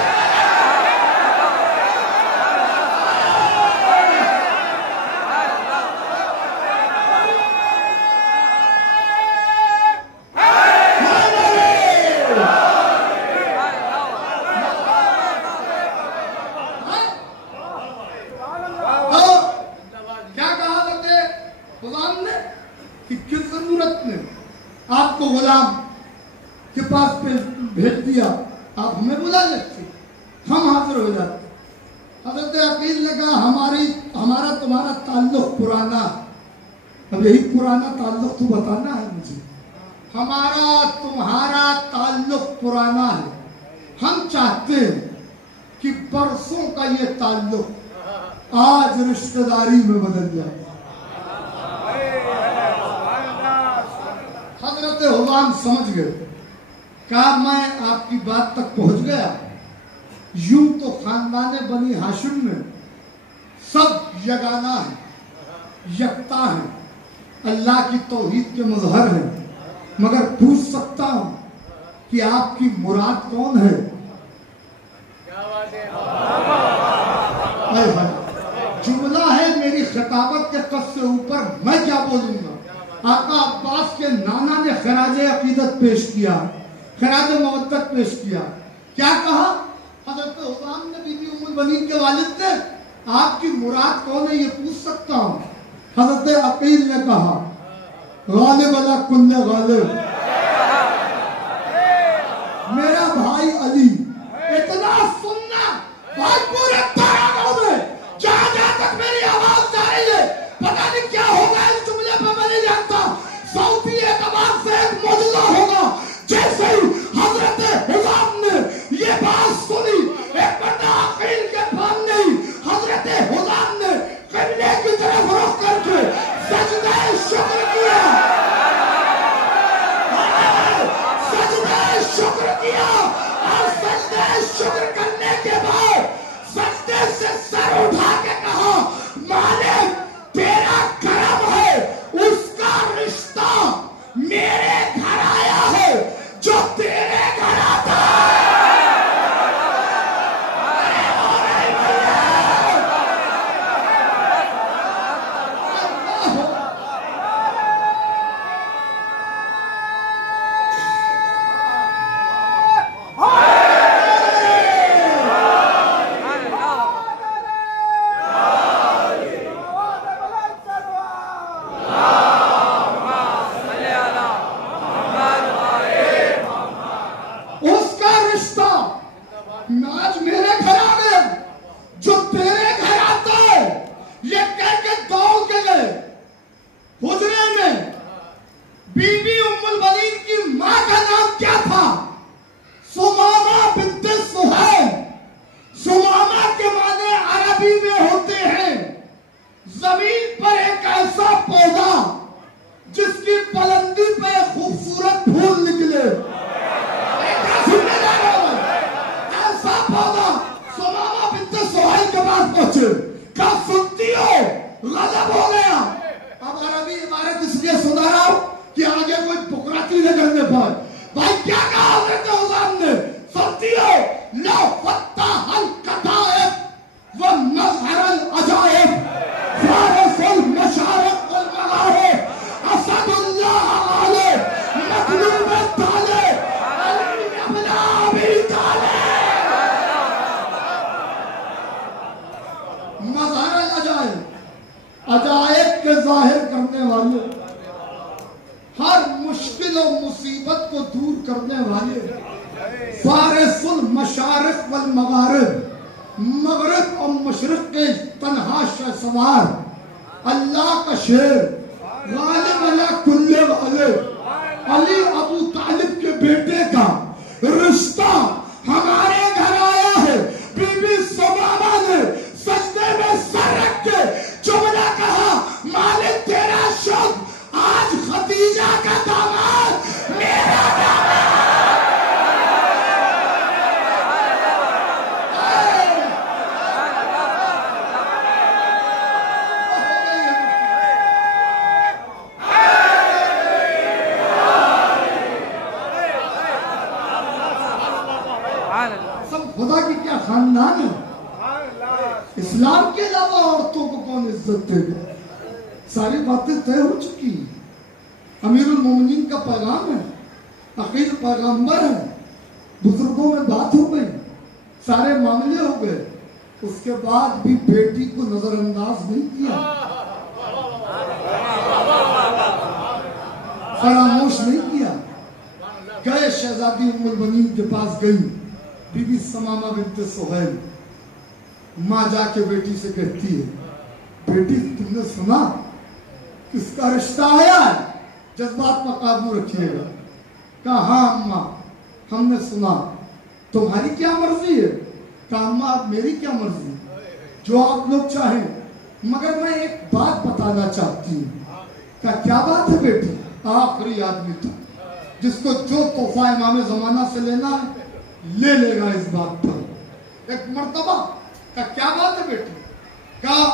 آپ کو غلام کے پاس بھیج دیا آپ ہمیں بلا لیتے ہم حاضر ہو جاتے حضرت عقیل نے کہا ہمارا تمہارا تعلق پرانا اب یہی پرانا تعلق تو بتانا ہے مجھے ہمارا تمہارا تعلق پرانا ہے ہم چاہتے ہیں کہ برسوں کا یہ تعلق آج رشتہ داری میں بدل جائے حضرت حضام سمجھ گئے کہا میں آپ کی بات تک پہنچ گیا یوں تو خاندان بنی ہاشم میں سب یگانہ ہیں یکتا ہیں اللہ کی توحید کے مظہر ہیں مگر پوچھ سکتا ہوں کہ آپ کی مراد کون ہے جملہ ہے میری خطابت کے قص سے اوپر میں کیا بولوں گا آقا عباس کے نانا نے خراج عقیدت پیش کیا خراج مودت پیش کیا کیا کہا حضرت حسام نے بی بی ام البنین کے والد نے آپ کی مراد کون ہے یہ پوچھ سکتا ہوں حضرت عقیل نے کہا غالب علی کل غالب میرا بھائی علی اتنا سننا بھائی پورے تارانوں میں جہاں جہاں تک میری آواز جا رہی ہے پتہ نہیں کیا ہوگا اس جملے پہ میں نہیں جانتا صوتی اعتبار سے ایک معجزہ ہوگا جیسے ہی حضرت حسام نے یہ بات سنی ایک بندہ عقیل کے سامنے ہی حضرت حسام نے قبلے کی طرف رخ کر کے سجدہ شکر کیا سجدہ شکر کیا اور غضب ہو گیا. اب عربی عبارت اس لیے سنا رہا ہوں کہ آگے کوئی بکراتی نہ کرنے پائے. بھائی کیا کہا حضرت حسین نے؟ سنتی ہو لو فتح الکتائب و مظہر العجائب فارس المشارق والمغارب اسد اللہ علیہ مطلوب طالب علی ابن ابی طالب. مظہر العجائب، عجائب کے ظاہر کرنے والے، ہر مشکل و مصیبت کو دور کرنے والے، فارس المشارق والمغارب، مغرب اور مشرق کے تنہا شہسوار، اللہ کا شیر، غالب علی کل غالب، علی ابو طالب کے بیٹے کا رشتہ ہمارے گھر آیا ہے. بی بی ثمامہ نے سجدے میں سر رکھ کے جملہ کہا، مالک تیرا شکر، آج خدیجہ کا داماد میرا داماد. سب خدا کی کیا خاندان ہے. اسلام کے علاوہ عورتوں کو کون عزت دے گا؟ ساری باتیں طے ہو چکی. امیر المومنین کا پیغام ہے، اخیر پیغمبر ہے، بزرگوں میں بات ہو گئی، سارے معاملے ہو گئے. اس کے بعد بھی بیٹی کو نظر انداز نہیں کیا، فراموش نہیں کیا. گئے شہزادی ام البنین کے پاس گئی، بی بی ثمامہ بنت سہیل. ماں جا کے بیٹی سے کہتی ہے، بیٹی تم نے سنا کس کا رشتہ آیا ہے؟ جذبات پر قابو رکھیے گا. کہا ہاں اماں ہم نے سنا. تمہاری کیا مرضی ہے؟ کہا اماں اب میری کیا مرضی، جو آپ لوگ چاہیں، مگر میں ایک بات بتانا چاہتی ہوں. کہا کیا بات ہے بیٹی؟ آخری آدمی تھا جس کو جو تحفہ امام زمانہ سے لینا ہے لے لے گا اس بات پر. ایک مرتبہ کہا کیا بات ہے بیٹی؟ کہا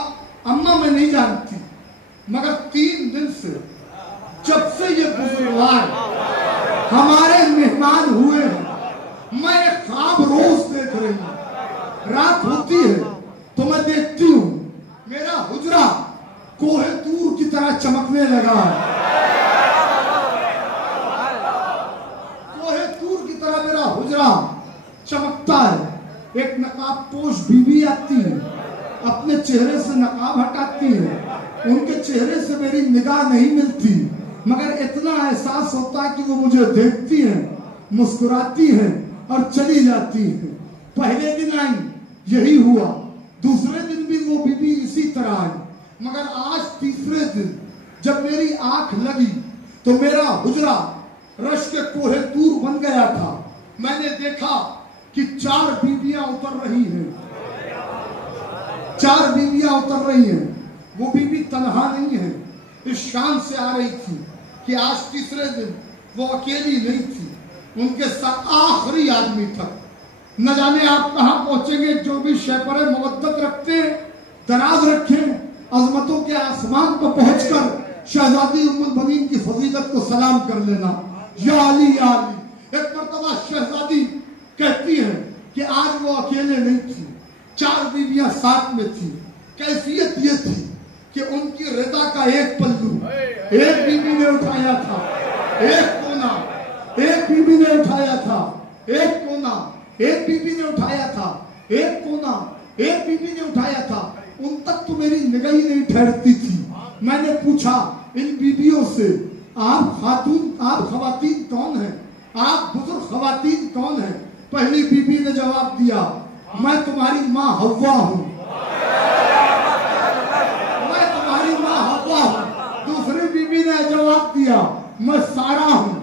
اماں میں نہیں جانتی، مگر 3 دن سے جب سے یہ بزرگوار ہمارے مہمان ہوئے ہیں، میں ایک خواب روز دیکھ رہی ہوں. رات ہوتی ہے تو میں دیکھتی ہوں میرا حجرہ کوہ طور کی طرح چمکنے لگا ہے. کوہ طور کی طرح میرا حجرہ چمکتا ہے. ایک نقاب پوش بیوی آتی ہے، اپنے چہرے سے نقاب ہٹاتی ہے. ان کے چہرے سے میری نگاہ نہیں ملتی، مگر اتنا احساس ہوتا ہے کہ وہ مجھے دیکھتی ہیں، مسکراتی ہیں اور چلی جاتی ہیں. پہلے دن آئی یہی ہوا، دوسرے دن بھی وہ بیوی اسی طرح آئی، مگر آج تیسرے دن جب میری آنکھ لگی تو میرا حجرہ رش کے کوہ طور بن گیا تھا. میں نے دیکھا کہ 4 بیویاں اتر رہی ہیں، 4 بیویاں اتر رہی ہیں. وہ بیوی تنہا نہیں ہے، اس شان سے آ رہی تھی کہ آج تیسرے دن وہ اکیلی نہیں تھی، ان کے ساتھ آخری آدمی تھا. نہ جانے آپ کہاں پہنچیں گے. جو بھی شیپر مودت رکھتے ہیں دراز رکھیں، عظمتوں کے آسمان پر پہنچ کر شہزادی ام البنین کی فضیلت کو سلام کر لینا، یا علی یا علی. ایک مرتبہ شہزادی کہتی ہے کہ آج وہ اکیلے نہیں تھی، 4 بیویاں ساتھ میں تھی. کیفیت یہ تھی کہ ان کی رضا کا ایک پلو ایک بیوی نے اٹھایا تھا، ایک کونا ایک بیوی نے اٹھایا تھا، ایک کونا ایک بیوی نے اٹھایا تھا، ایک کونا ایک بیوی نے اٹھایا تھا. ان تک تو میری نگاہ ہی نہیں ٹھہرتی تھی. میں نے پوچھا ان بیویوں سے، آپ خواتین کون ہیں؟ آپ بزرگ خواتین کون ہیں؟ پہلی بیوی نے جواب دیا، میں تمہاری ماں حوا ہوں. میں تمہاری ماں حوا ہوں. دوسری بیوی نے جواب دیا، میں سارا ہوں.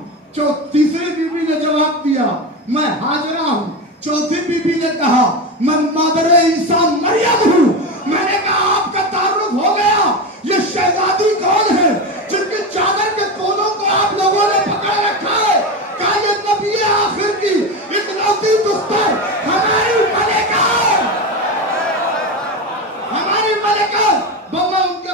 تیسری بیوی نے جواب دیا، میں ہاجرہ ہوں. چوتھی بیوی نے کہا، میں مادر عیسیٰ مریم ہوں. میں نے کہا آپ کا تعارف ہو گیا. یہ شہزادی کون ہے جن کی چادر کے کونوں کو آپ لوگوں نے پکڑ رکھا ہے؟ کہا یہ نبی آخر کی اکلوتی دختر ہماری ملکہ. بابا ان کے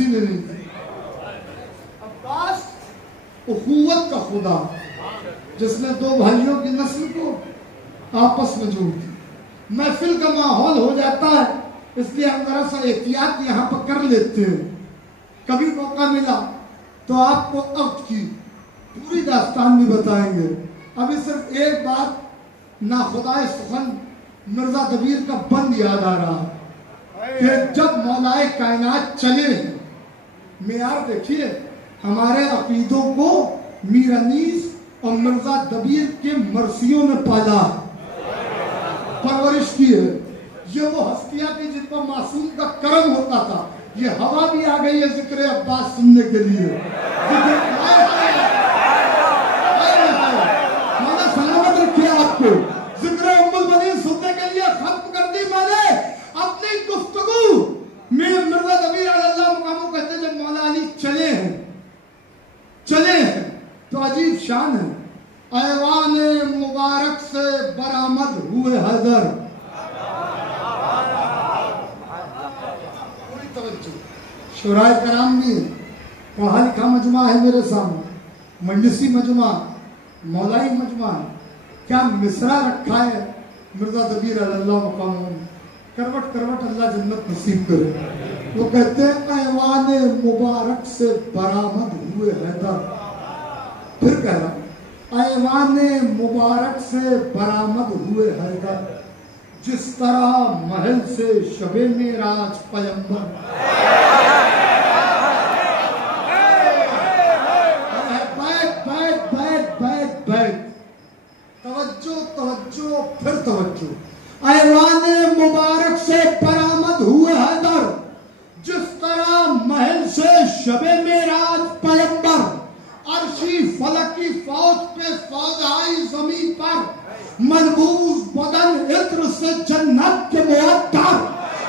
کسی نے نہیں دی۔ عباس اخوت کا خدا جس نے دو بھائیوں کی نسل کو آپس میں جوڑ دی۔ محفل کا ماحول ہو جاتا ہے اس لیے ہم ذرا سا احتیاط یہاں پر کر لیتے ہیں، کبھی موقع ملا تو آپ کو عقد کی پوری داستان بھی بتائیں گے۔ ابھی صرف ایک بات ناخدائے سخن مرزا دبیر کا بند یاد آ رہا کہ جب مولائے کائنات چلے ہیں، معیار دیکھیے ہمارے عقیدوں کو میر انیس اور مرزا دبیر کے مرثیوں نے پالا، پرورش کی ہے۔ یہ وہ ہستیاں تھی جن پر معصوم کا کرم ہوتا تھا۔ یہ ہوا بھی آ گئی ہے ذکر عباس سننے کے لیے۔ مولا سلامت رکھے آپ کو۔ ذکر ام البنین سننے کے لیے ختم کر دی میں نے اپنی گفتگو میں۔ مرزا دبیر علی اللہ مقامو کہتے ہیں جب مولا علی چلے ہیں تو عجیب شان ہے۔ ایوان مبارک سے برآمد ہوئے حیدر۔ پوری توجہ، شورائے کرام بھی پڑھا لکھا مجمع ہے میرے سامنے، مجلسی مجمع، مولائی مجمع، کیا مصرع رکھا ہے مرزا دبیر علی اللہ مقام، کروٹ کروٹ اللہ جنت نصیب کرے۔ وہ کہتے ہیں ایوان مبارک سے برآمد ہوئے حیدر۔ پھر کہہ رہا ایوان مبارک سے برآمد ہوئے حیدر، جس طرح محل سے شب معراج پیمبر۔ بیت بیت بیت بیت بیت، توجہ توجہ پھر توجہ۔ ایوان مبارک سے برآمد ہوئے حیدر، جس طرح محل سے شب معراج پیمبر۔ عرشی فلکی فوج پہ فوج آئی زمین پر، ملبوس بدن عطر سے جنت کے معطر،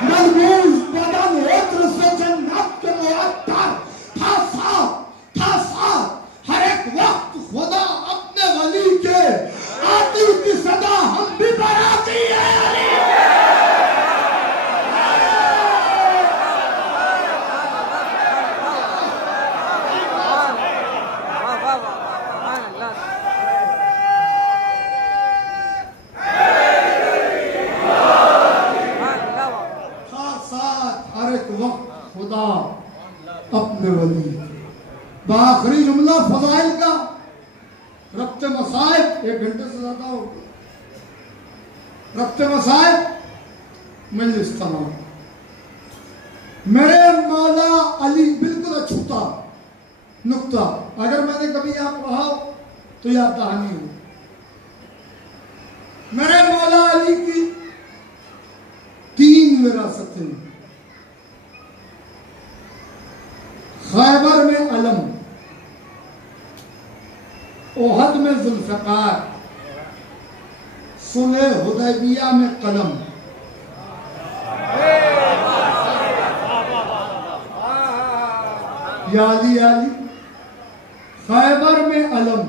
ملبوس بدن عطر سے جنت کے معطر۔ تھا ساتھ ہر ایک وقت خدا اپنے ولی کے، آتی کی صدا ہم بھی براتی ہیں علی کے۔ خدا اپنے ولی۔ بآخری جملہ فضائل کا، ربط مصائب 1 گھنٹے سے زیادہ ہو، ربط مصائب مجلس تمام۔ میرے مولا علی بالکل اچھوتا نقطہ، اگر میں نے کبھی آپ پڑھا تو یاد دہانی ہو۔ میرے مولا علی کی 3 وراثتیں، خیبر میں علم، احد میں ذوالفقار، صلح حدیبیہ میں قلم۔ یا علی یا علی، خیبر میں علم،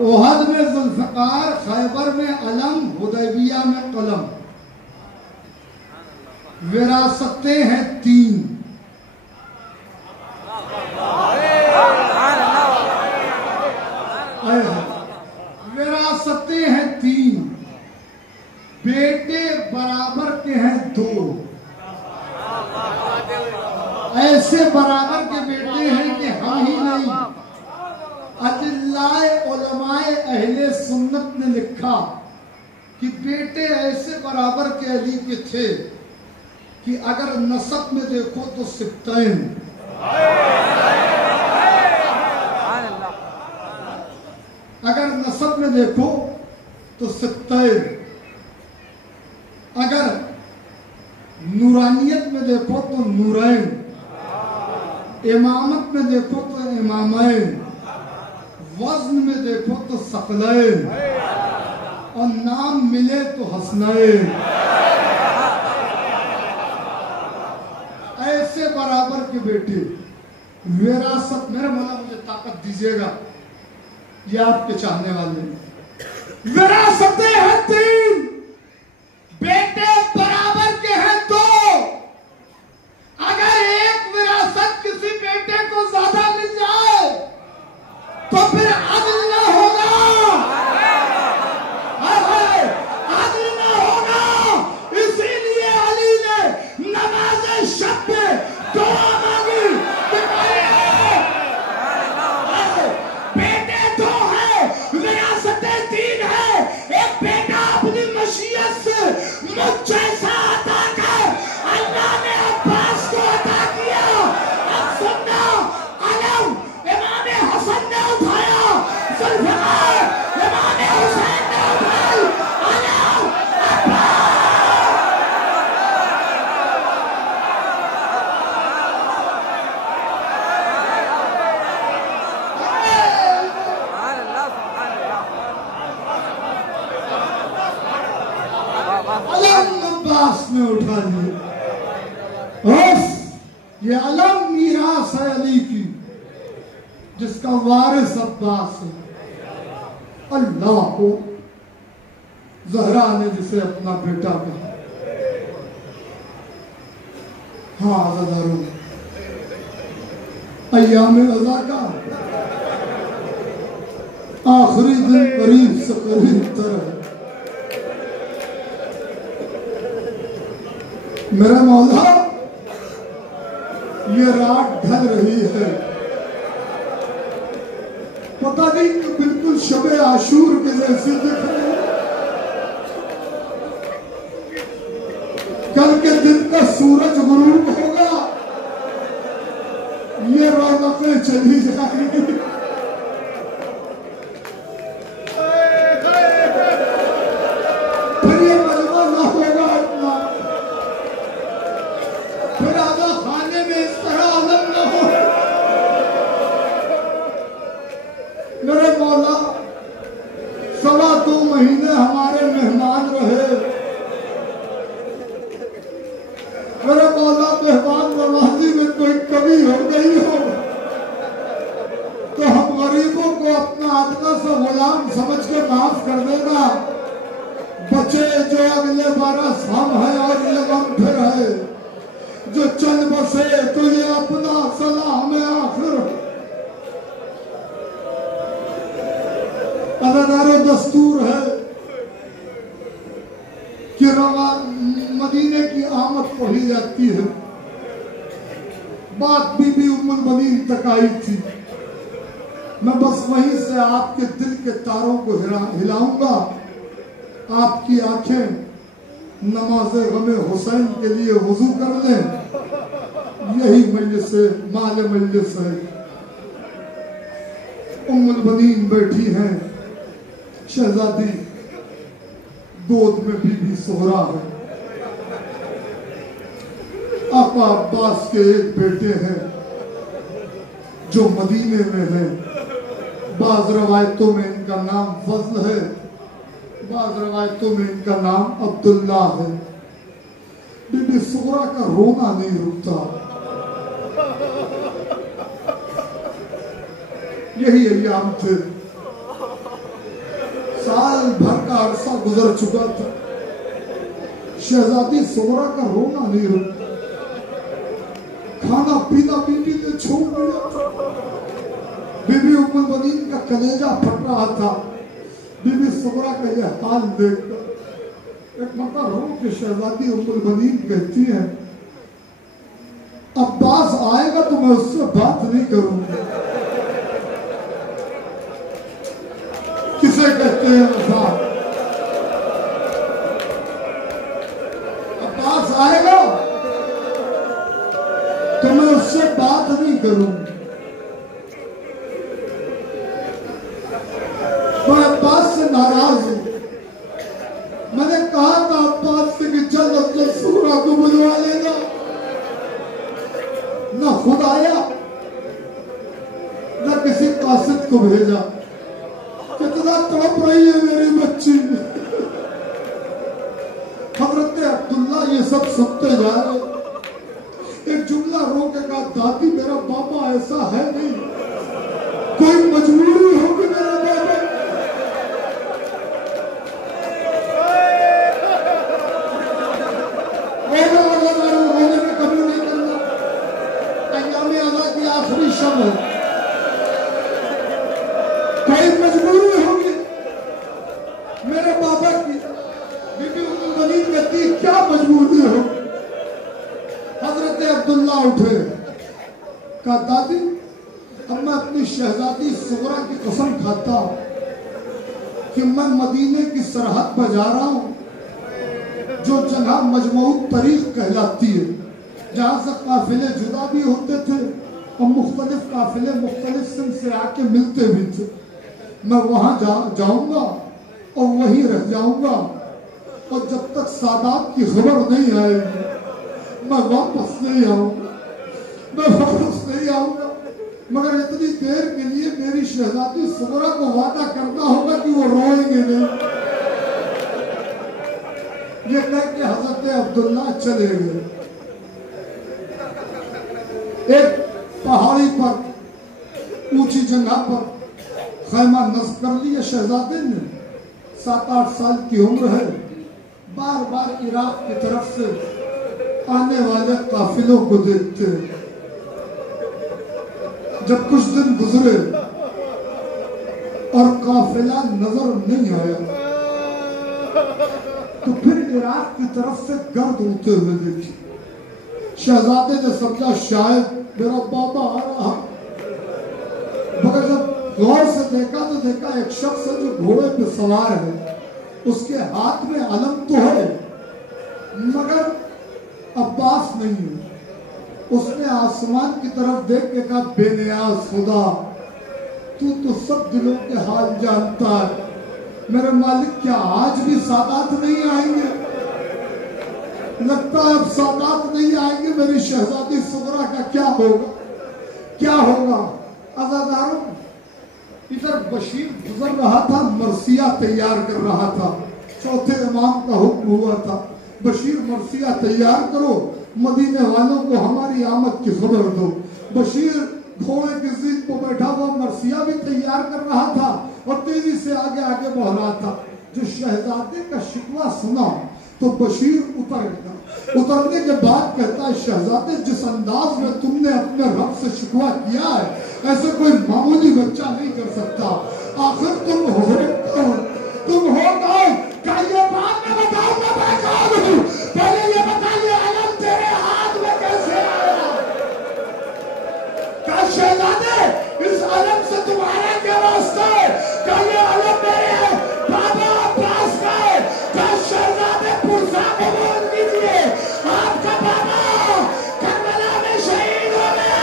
احد میں ذوالفقار، خیبر میں علم، حدیبیہ میں قلم۔ وراثتیں ہیں 3، وراثتیں ہیں 3، بیٹے برابر کے ہیں 2، ایسے برابر کے بیٹے ہیں کہ ہم ہی نہیں۔ ادلائے علماء اہل سنت نے لکھا کہ بیٹے ایسے برابر کے علی کے تھے کہ اگر نسب میں دیکھو تو سبتین، اگر نسب میں دیکھو تو سبتین، اگر نورانیت میں دیکھو تو نورین، امامت میں دیکھو تو امامین، وزن میں دیکھو تو ثقلین، اور نام ملے تو حسنین۔ ایسے برابر کے بیٹے، وراثت۔ میرے مولا مجھے طاقت دیجیے گا، یہ آپ کے چاہنے والے ہیں۔ وراثتیں ہیں 3، بیٹے برابر کے ہیں 2، نے اٹھا لیے. یہ علم میراث ہے علی کی جس کا وارث عباس ہے. اللہ کو زہرا نے جسے اپنا بیٹا کہا. ہاں عزاداروں، ایام عزا کا آخری دن قریب سے قریب تر ہے. میرے مولا یہ رات ڈھل رہی ہے، پتہ نہیں کہ بالکل شب عاشور کے جیسی دکھ رہی ہے. کل کے دن کا سورج غروب ہوگا، یہ رونقیں چلی جائیں گی. پھر یہ مجمع نہ ہوگا اتنا، پھر آدھا خانے میں اس طرح عالم نہ ہو. میرے مولا 2.25 مہینے ہمارے مہمان رہے. میرے مولا مہمان نوازی میں کوئی کمی ہو گئی ہو تو ہم غریبوں کو اپنا ادنا سا غلام سمجھ کے معاف کر دینا. بچے جو اگلے 12 سام ہے اور یہ غم پھر ہے، جو چل بسے تو یہ اپنا سلام آخر. عزادارو، دستور ہے کہ مدینے کی آمد پڑھی جاتی ہے. بات بی بی ام المنین تک آئی تھی. میں بس وہیں سے آپ کے دل کے تاروں کو ہلاؤں گا. آپ کی آنکھیں نماز غم حسین کے لیے وضو کر لیں. یہی مجلس مال مجلس ہے. ام المنین بیٹھی ہیں، شہزادی گود میں بی بی سہرا ہے. آقا عباس کے ایک بیٹے ہیں جو مدینے میں ہیں. بعض روایتوں میں ان کا نام فضل ہے، بعض روایتوں میں ان کا نام عبداللہ ہے. بی بی سہرا کا رونا نہیں رکتا. یہی ایام تھے، سال بھر کا عرصہ گزر چکا تھا. شہزادی سہرا کا رونا نہیں رکتا. کھانا پینا بی بی نے چھوڑ دیا. بی بی ام المنین کا کلیجہ پھٹ رہا تھا. بی بی سہرا کا یہ حال دیکھ کر ایک مرتبہ رو کے شہزادی ام المنین کہتی ہیں، عباس آئے گا تو میں اس سے بات نہیں کروں گی. کسے کہتے ہیں وفا؟ عباس آئے گا تو میں اس سے بات نہیں کروں گی. میں عباس سے ناراض ہوں. میں نے کہا تھا عباس سے کہ جلد از جلد سہرا کو بلوا لینا. نہ خود آیا نہ کسی قاصد کو بھیجا. کتنا تڑپ رہی ہے میری بچی. حضرت عبداللہ یہ سب سنتے جا رہے. ایک جملہ رو کے کہا، دادی میرا بابا ایسا ہے نہیں، کوئی مجبوری ہوگی میرا بابا. رونے میں کمی نہیں کرنا. ایام عزا کی آخری شب ہے، کوئی مجبوری ہوگی میرے بابا کی. بی بی ام المنین کہتی کیا مجبوری ہو؟ حضرت عبداللہ اٹھے، کہا دادی اب میں اپنی شہزادی سغرا کی قسم کھاتا ہوں کہ میں مدینے کی سرحد پر جا رہا ہوں، جو جگہ مجموع طریق کہلاتی ہے، جہاں سے قافلے جدا بھی ہوتے تھے اور مختلف قافلے مختلف سن سے آ کے ملتے بھی تھے. میں وہاں جاؤں گا اور وہیں رہ جاؤں گا، اور جب تک سادات کی خبر نہیں آئے گی میں واپس نہیں آؤں گا. میں واپس نہیں آؤں گا مگر اتنی دیر کے لیے میری شہزادی سغرا کو وعدہ کرنا ہوگا کہ وہ روئیں گے نہیں. یہ کہہ کے حضرت عبداللہ چلے گئے. ایک پہاڑی پر اونچی جگہ پر خیمہ نصب کر لیا شہزادے نے. 7-8 سال کی عمر ہے. بار بار عراق کی طرف سے آنے والے قافلوں کو دیکھتے. جب کچھ دن گزرے اور قافلہ نظر نہیں آیا تو پھر عراق کی طرف سے گرد اڑتے ہوئے دیکھی. شہزادے نے سمجھا شاید میرا بابا آ رہا. مگر جب غور سے دیکھا تو دیکھا ایک شخص ہے جو گھوڑے پہ سوار ہے. اس کے ہاتھ میں علم تو ہے مگر عباس نہیں ہے. اس نے آسمان کی طرف دیکھ کے کہا بے نیاز خدا تو سب دلوں کے حال جانتا ہے. میرے مالک کیا آج بھی سادات نہیں آئیں گے؟ لگتا ہے اب سادات نہیں آئیں گے. میری شہزادی صغرا کا کیا ہوگا کیا ہوگا؟ عزاداروں ادھر بشیر گزر رہا تھا. مرثیہ تیار کر رہا تھا. چوتھے امام کا حکم ہوا تھا بشیر مرثیہ تیار کرو, مدینے والوں کو ہماری آمد کی خبر دو. بشیر گھوڑے کی زین کو بیٹھا ہوا مرثیہ بھی تیار کر رہا تھا اور تیزی سے آگے آگے بڑھ رہا تھا. جو شہزادے کا شکوہ سنا تو بشیر اتر گیا. اترنے کے بعد کہتا ہے شہزادے جس انداز میں تم نے اپنے رب سے شکوہ کیا ہے ایسے کوئی معمولی بچہ نہیں کر سکتا. آخر تم ہو کون؟ تم ہو کون؟ کیا یہ بات میں بتاؤں گا میں کون ہوں؟ پہلے یہ بتا یہ علم تیرے ہاتھ میں کیسے آیا؟ کیا شہزادے اس علم سے تمہارا کیا واسطہ ہے؟ کیا یہ علم میرے بابا عباس کا ہے؟ کیا شہزادے پرسا کو بول دیجئے آپ کا بابا کربلا میں شہید ہو گیا.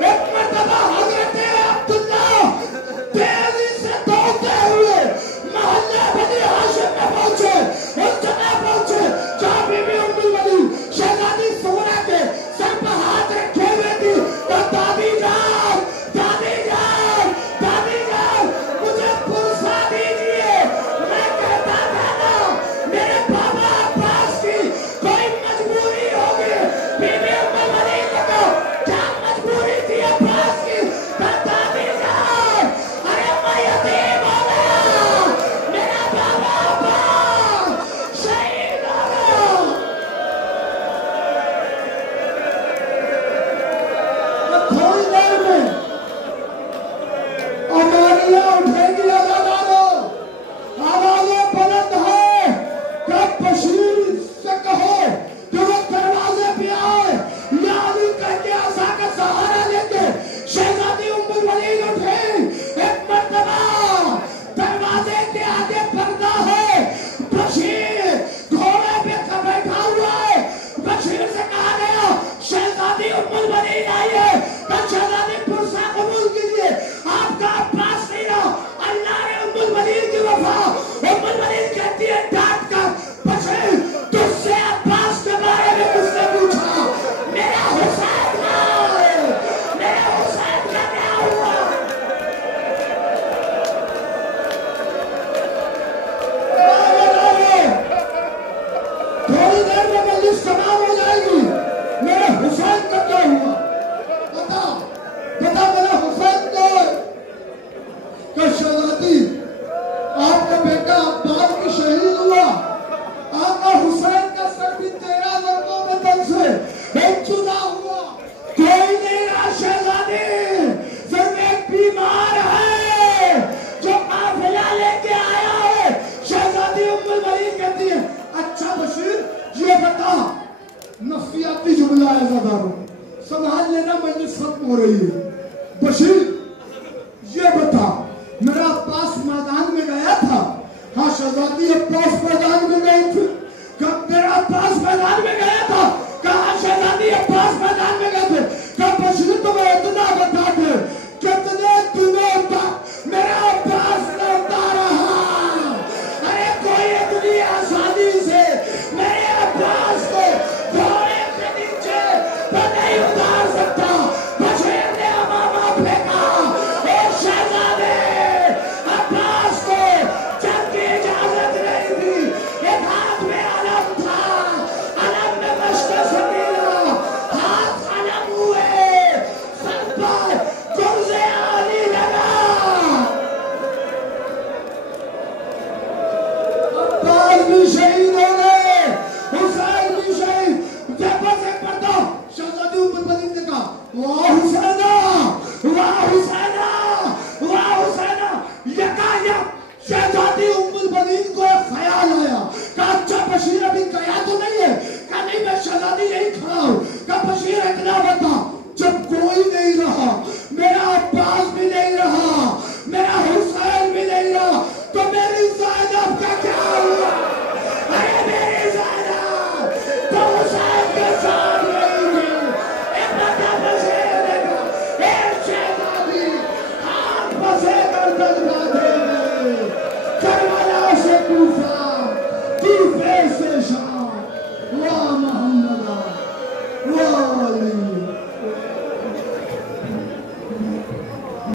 ایک مرتبہ حضرت عبداللہ تیزی سے دوڑتے ہوئے محلہ بنی ہاشم میں پہنچے. اس جگہ پہنچے جہاں بی بی ام الولید شہزادی صغرا کے سر پر ہاتھ رکھے ہوئے تھی. دادی جان دادی جان دادی جان مجھے پرسا دیجئے. میں کہتا تھا نا میرے بابا عباس کی کوئی مجبوری ہوگی. بی بی ام الولید نے کہا کیا مجبوری تھی عباس کی؟ دادی جان ارے میں یتیم ہو گیا. میرا بابا عباس شہید ہو گیا. تھوڑی دیر میں امانیہ اٹھے گی. عزادارو آوازیں بلند ہے کہ بشیر سے کہو کہ وہ دروازے پہ آئے. یا علی کہہ کے عصا کا سہارا لے کے شہزادی ام الولید اٹھے. ایک مرتبہ دروازے کے آگے پردہ ہے. بشیر گھوڑے پہ بیٹھا ہوا ہے. بشیر سے کہا گیا شہزادی ام الولید آئی ہے. شہزادی پرسا قبول کیجئے. آپ کا عباس نہیں رہا. اللہ نے ام الولید کی وفا. ام الولید کہتی ہے ڈانٹ کر بشیر تجھ سے عباس کے بارے میں مجھ سے پوچھا. میرا حسین کہاں ہے؟ میرے حسین کا کیا ہوا؟ تھوڑی دیر میں مجلس تمام ہو جائے گی. میرے حسین کا کیا ہوا؟ بتا میرا حسین کو کہ شہزادی آپ کا بیٹا عباس کی شہید ہوا. آقا حسین کا سر بھی 13 ضربوں میں دل سے ایک جدا ہوا. کوئی نہیں رہا شہزادی. صرف ایک بیمار ہے جو قافلہ لے کے آیا ہے. شہزادی ام الولید کہتی ہے اچھا بشیر یہ بتا. نفسیاتی جملہ ہے عزاداروں سنبھال لینا مجلس ختم ہو رہی ہے. بشیر یہ بتا میرا عباس میدان میں گیا تھا؟ ہاں شہزادی عباس میدان میں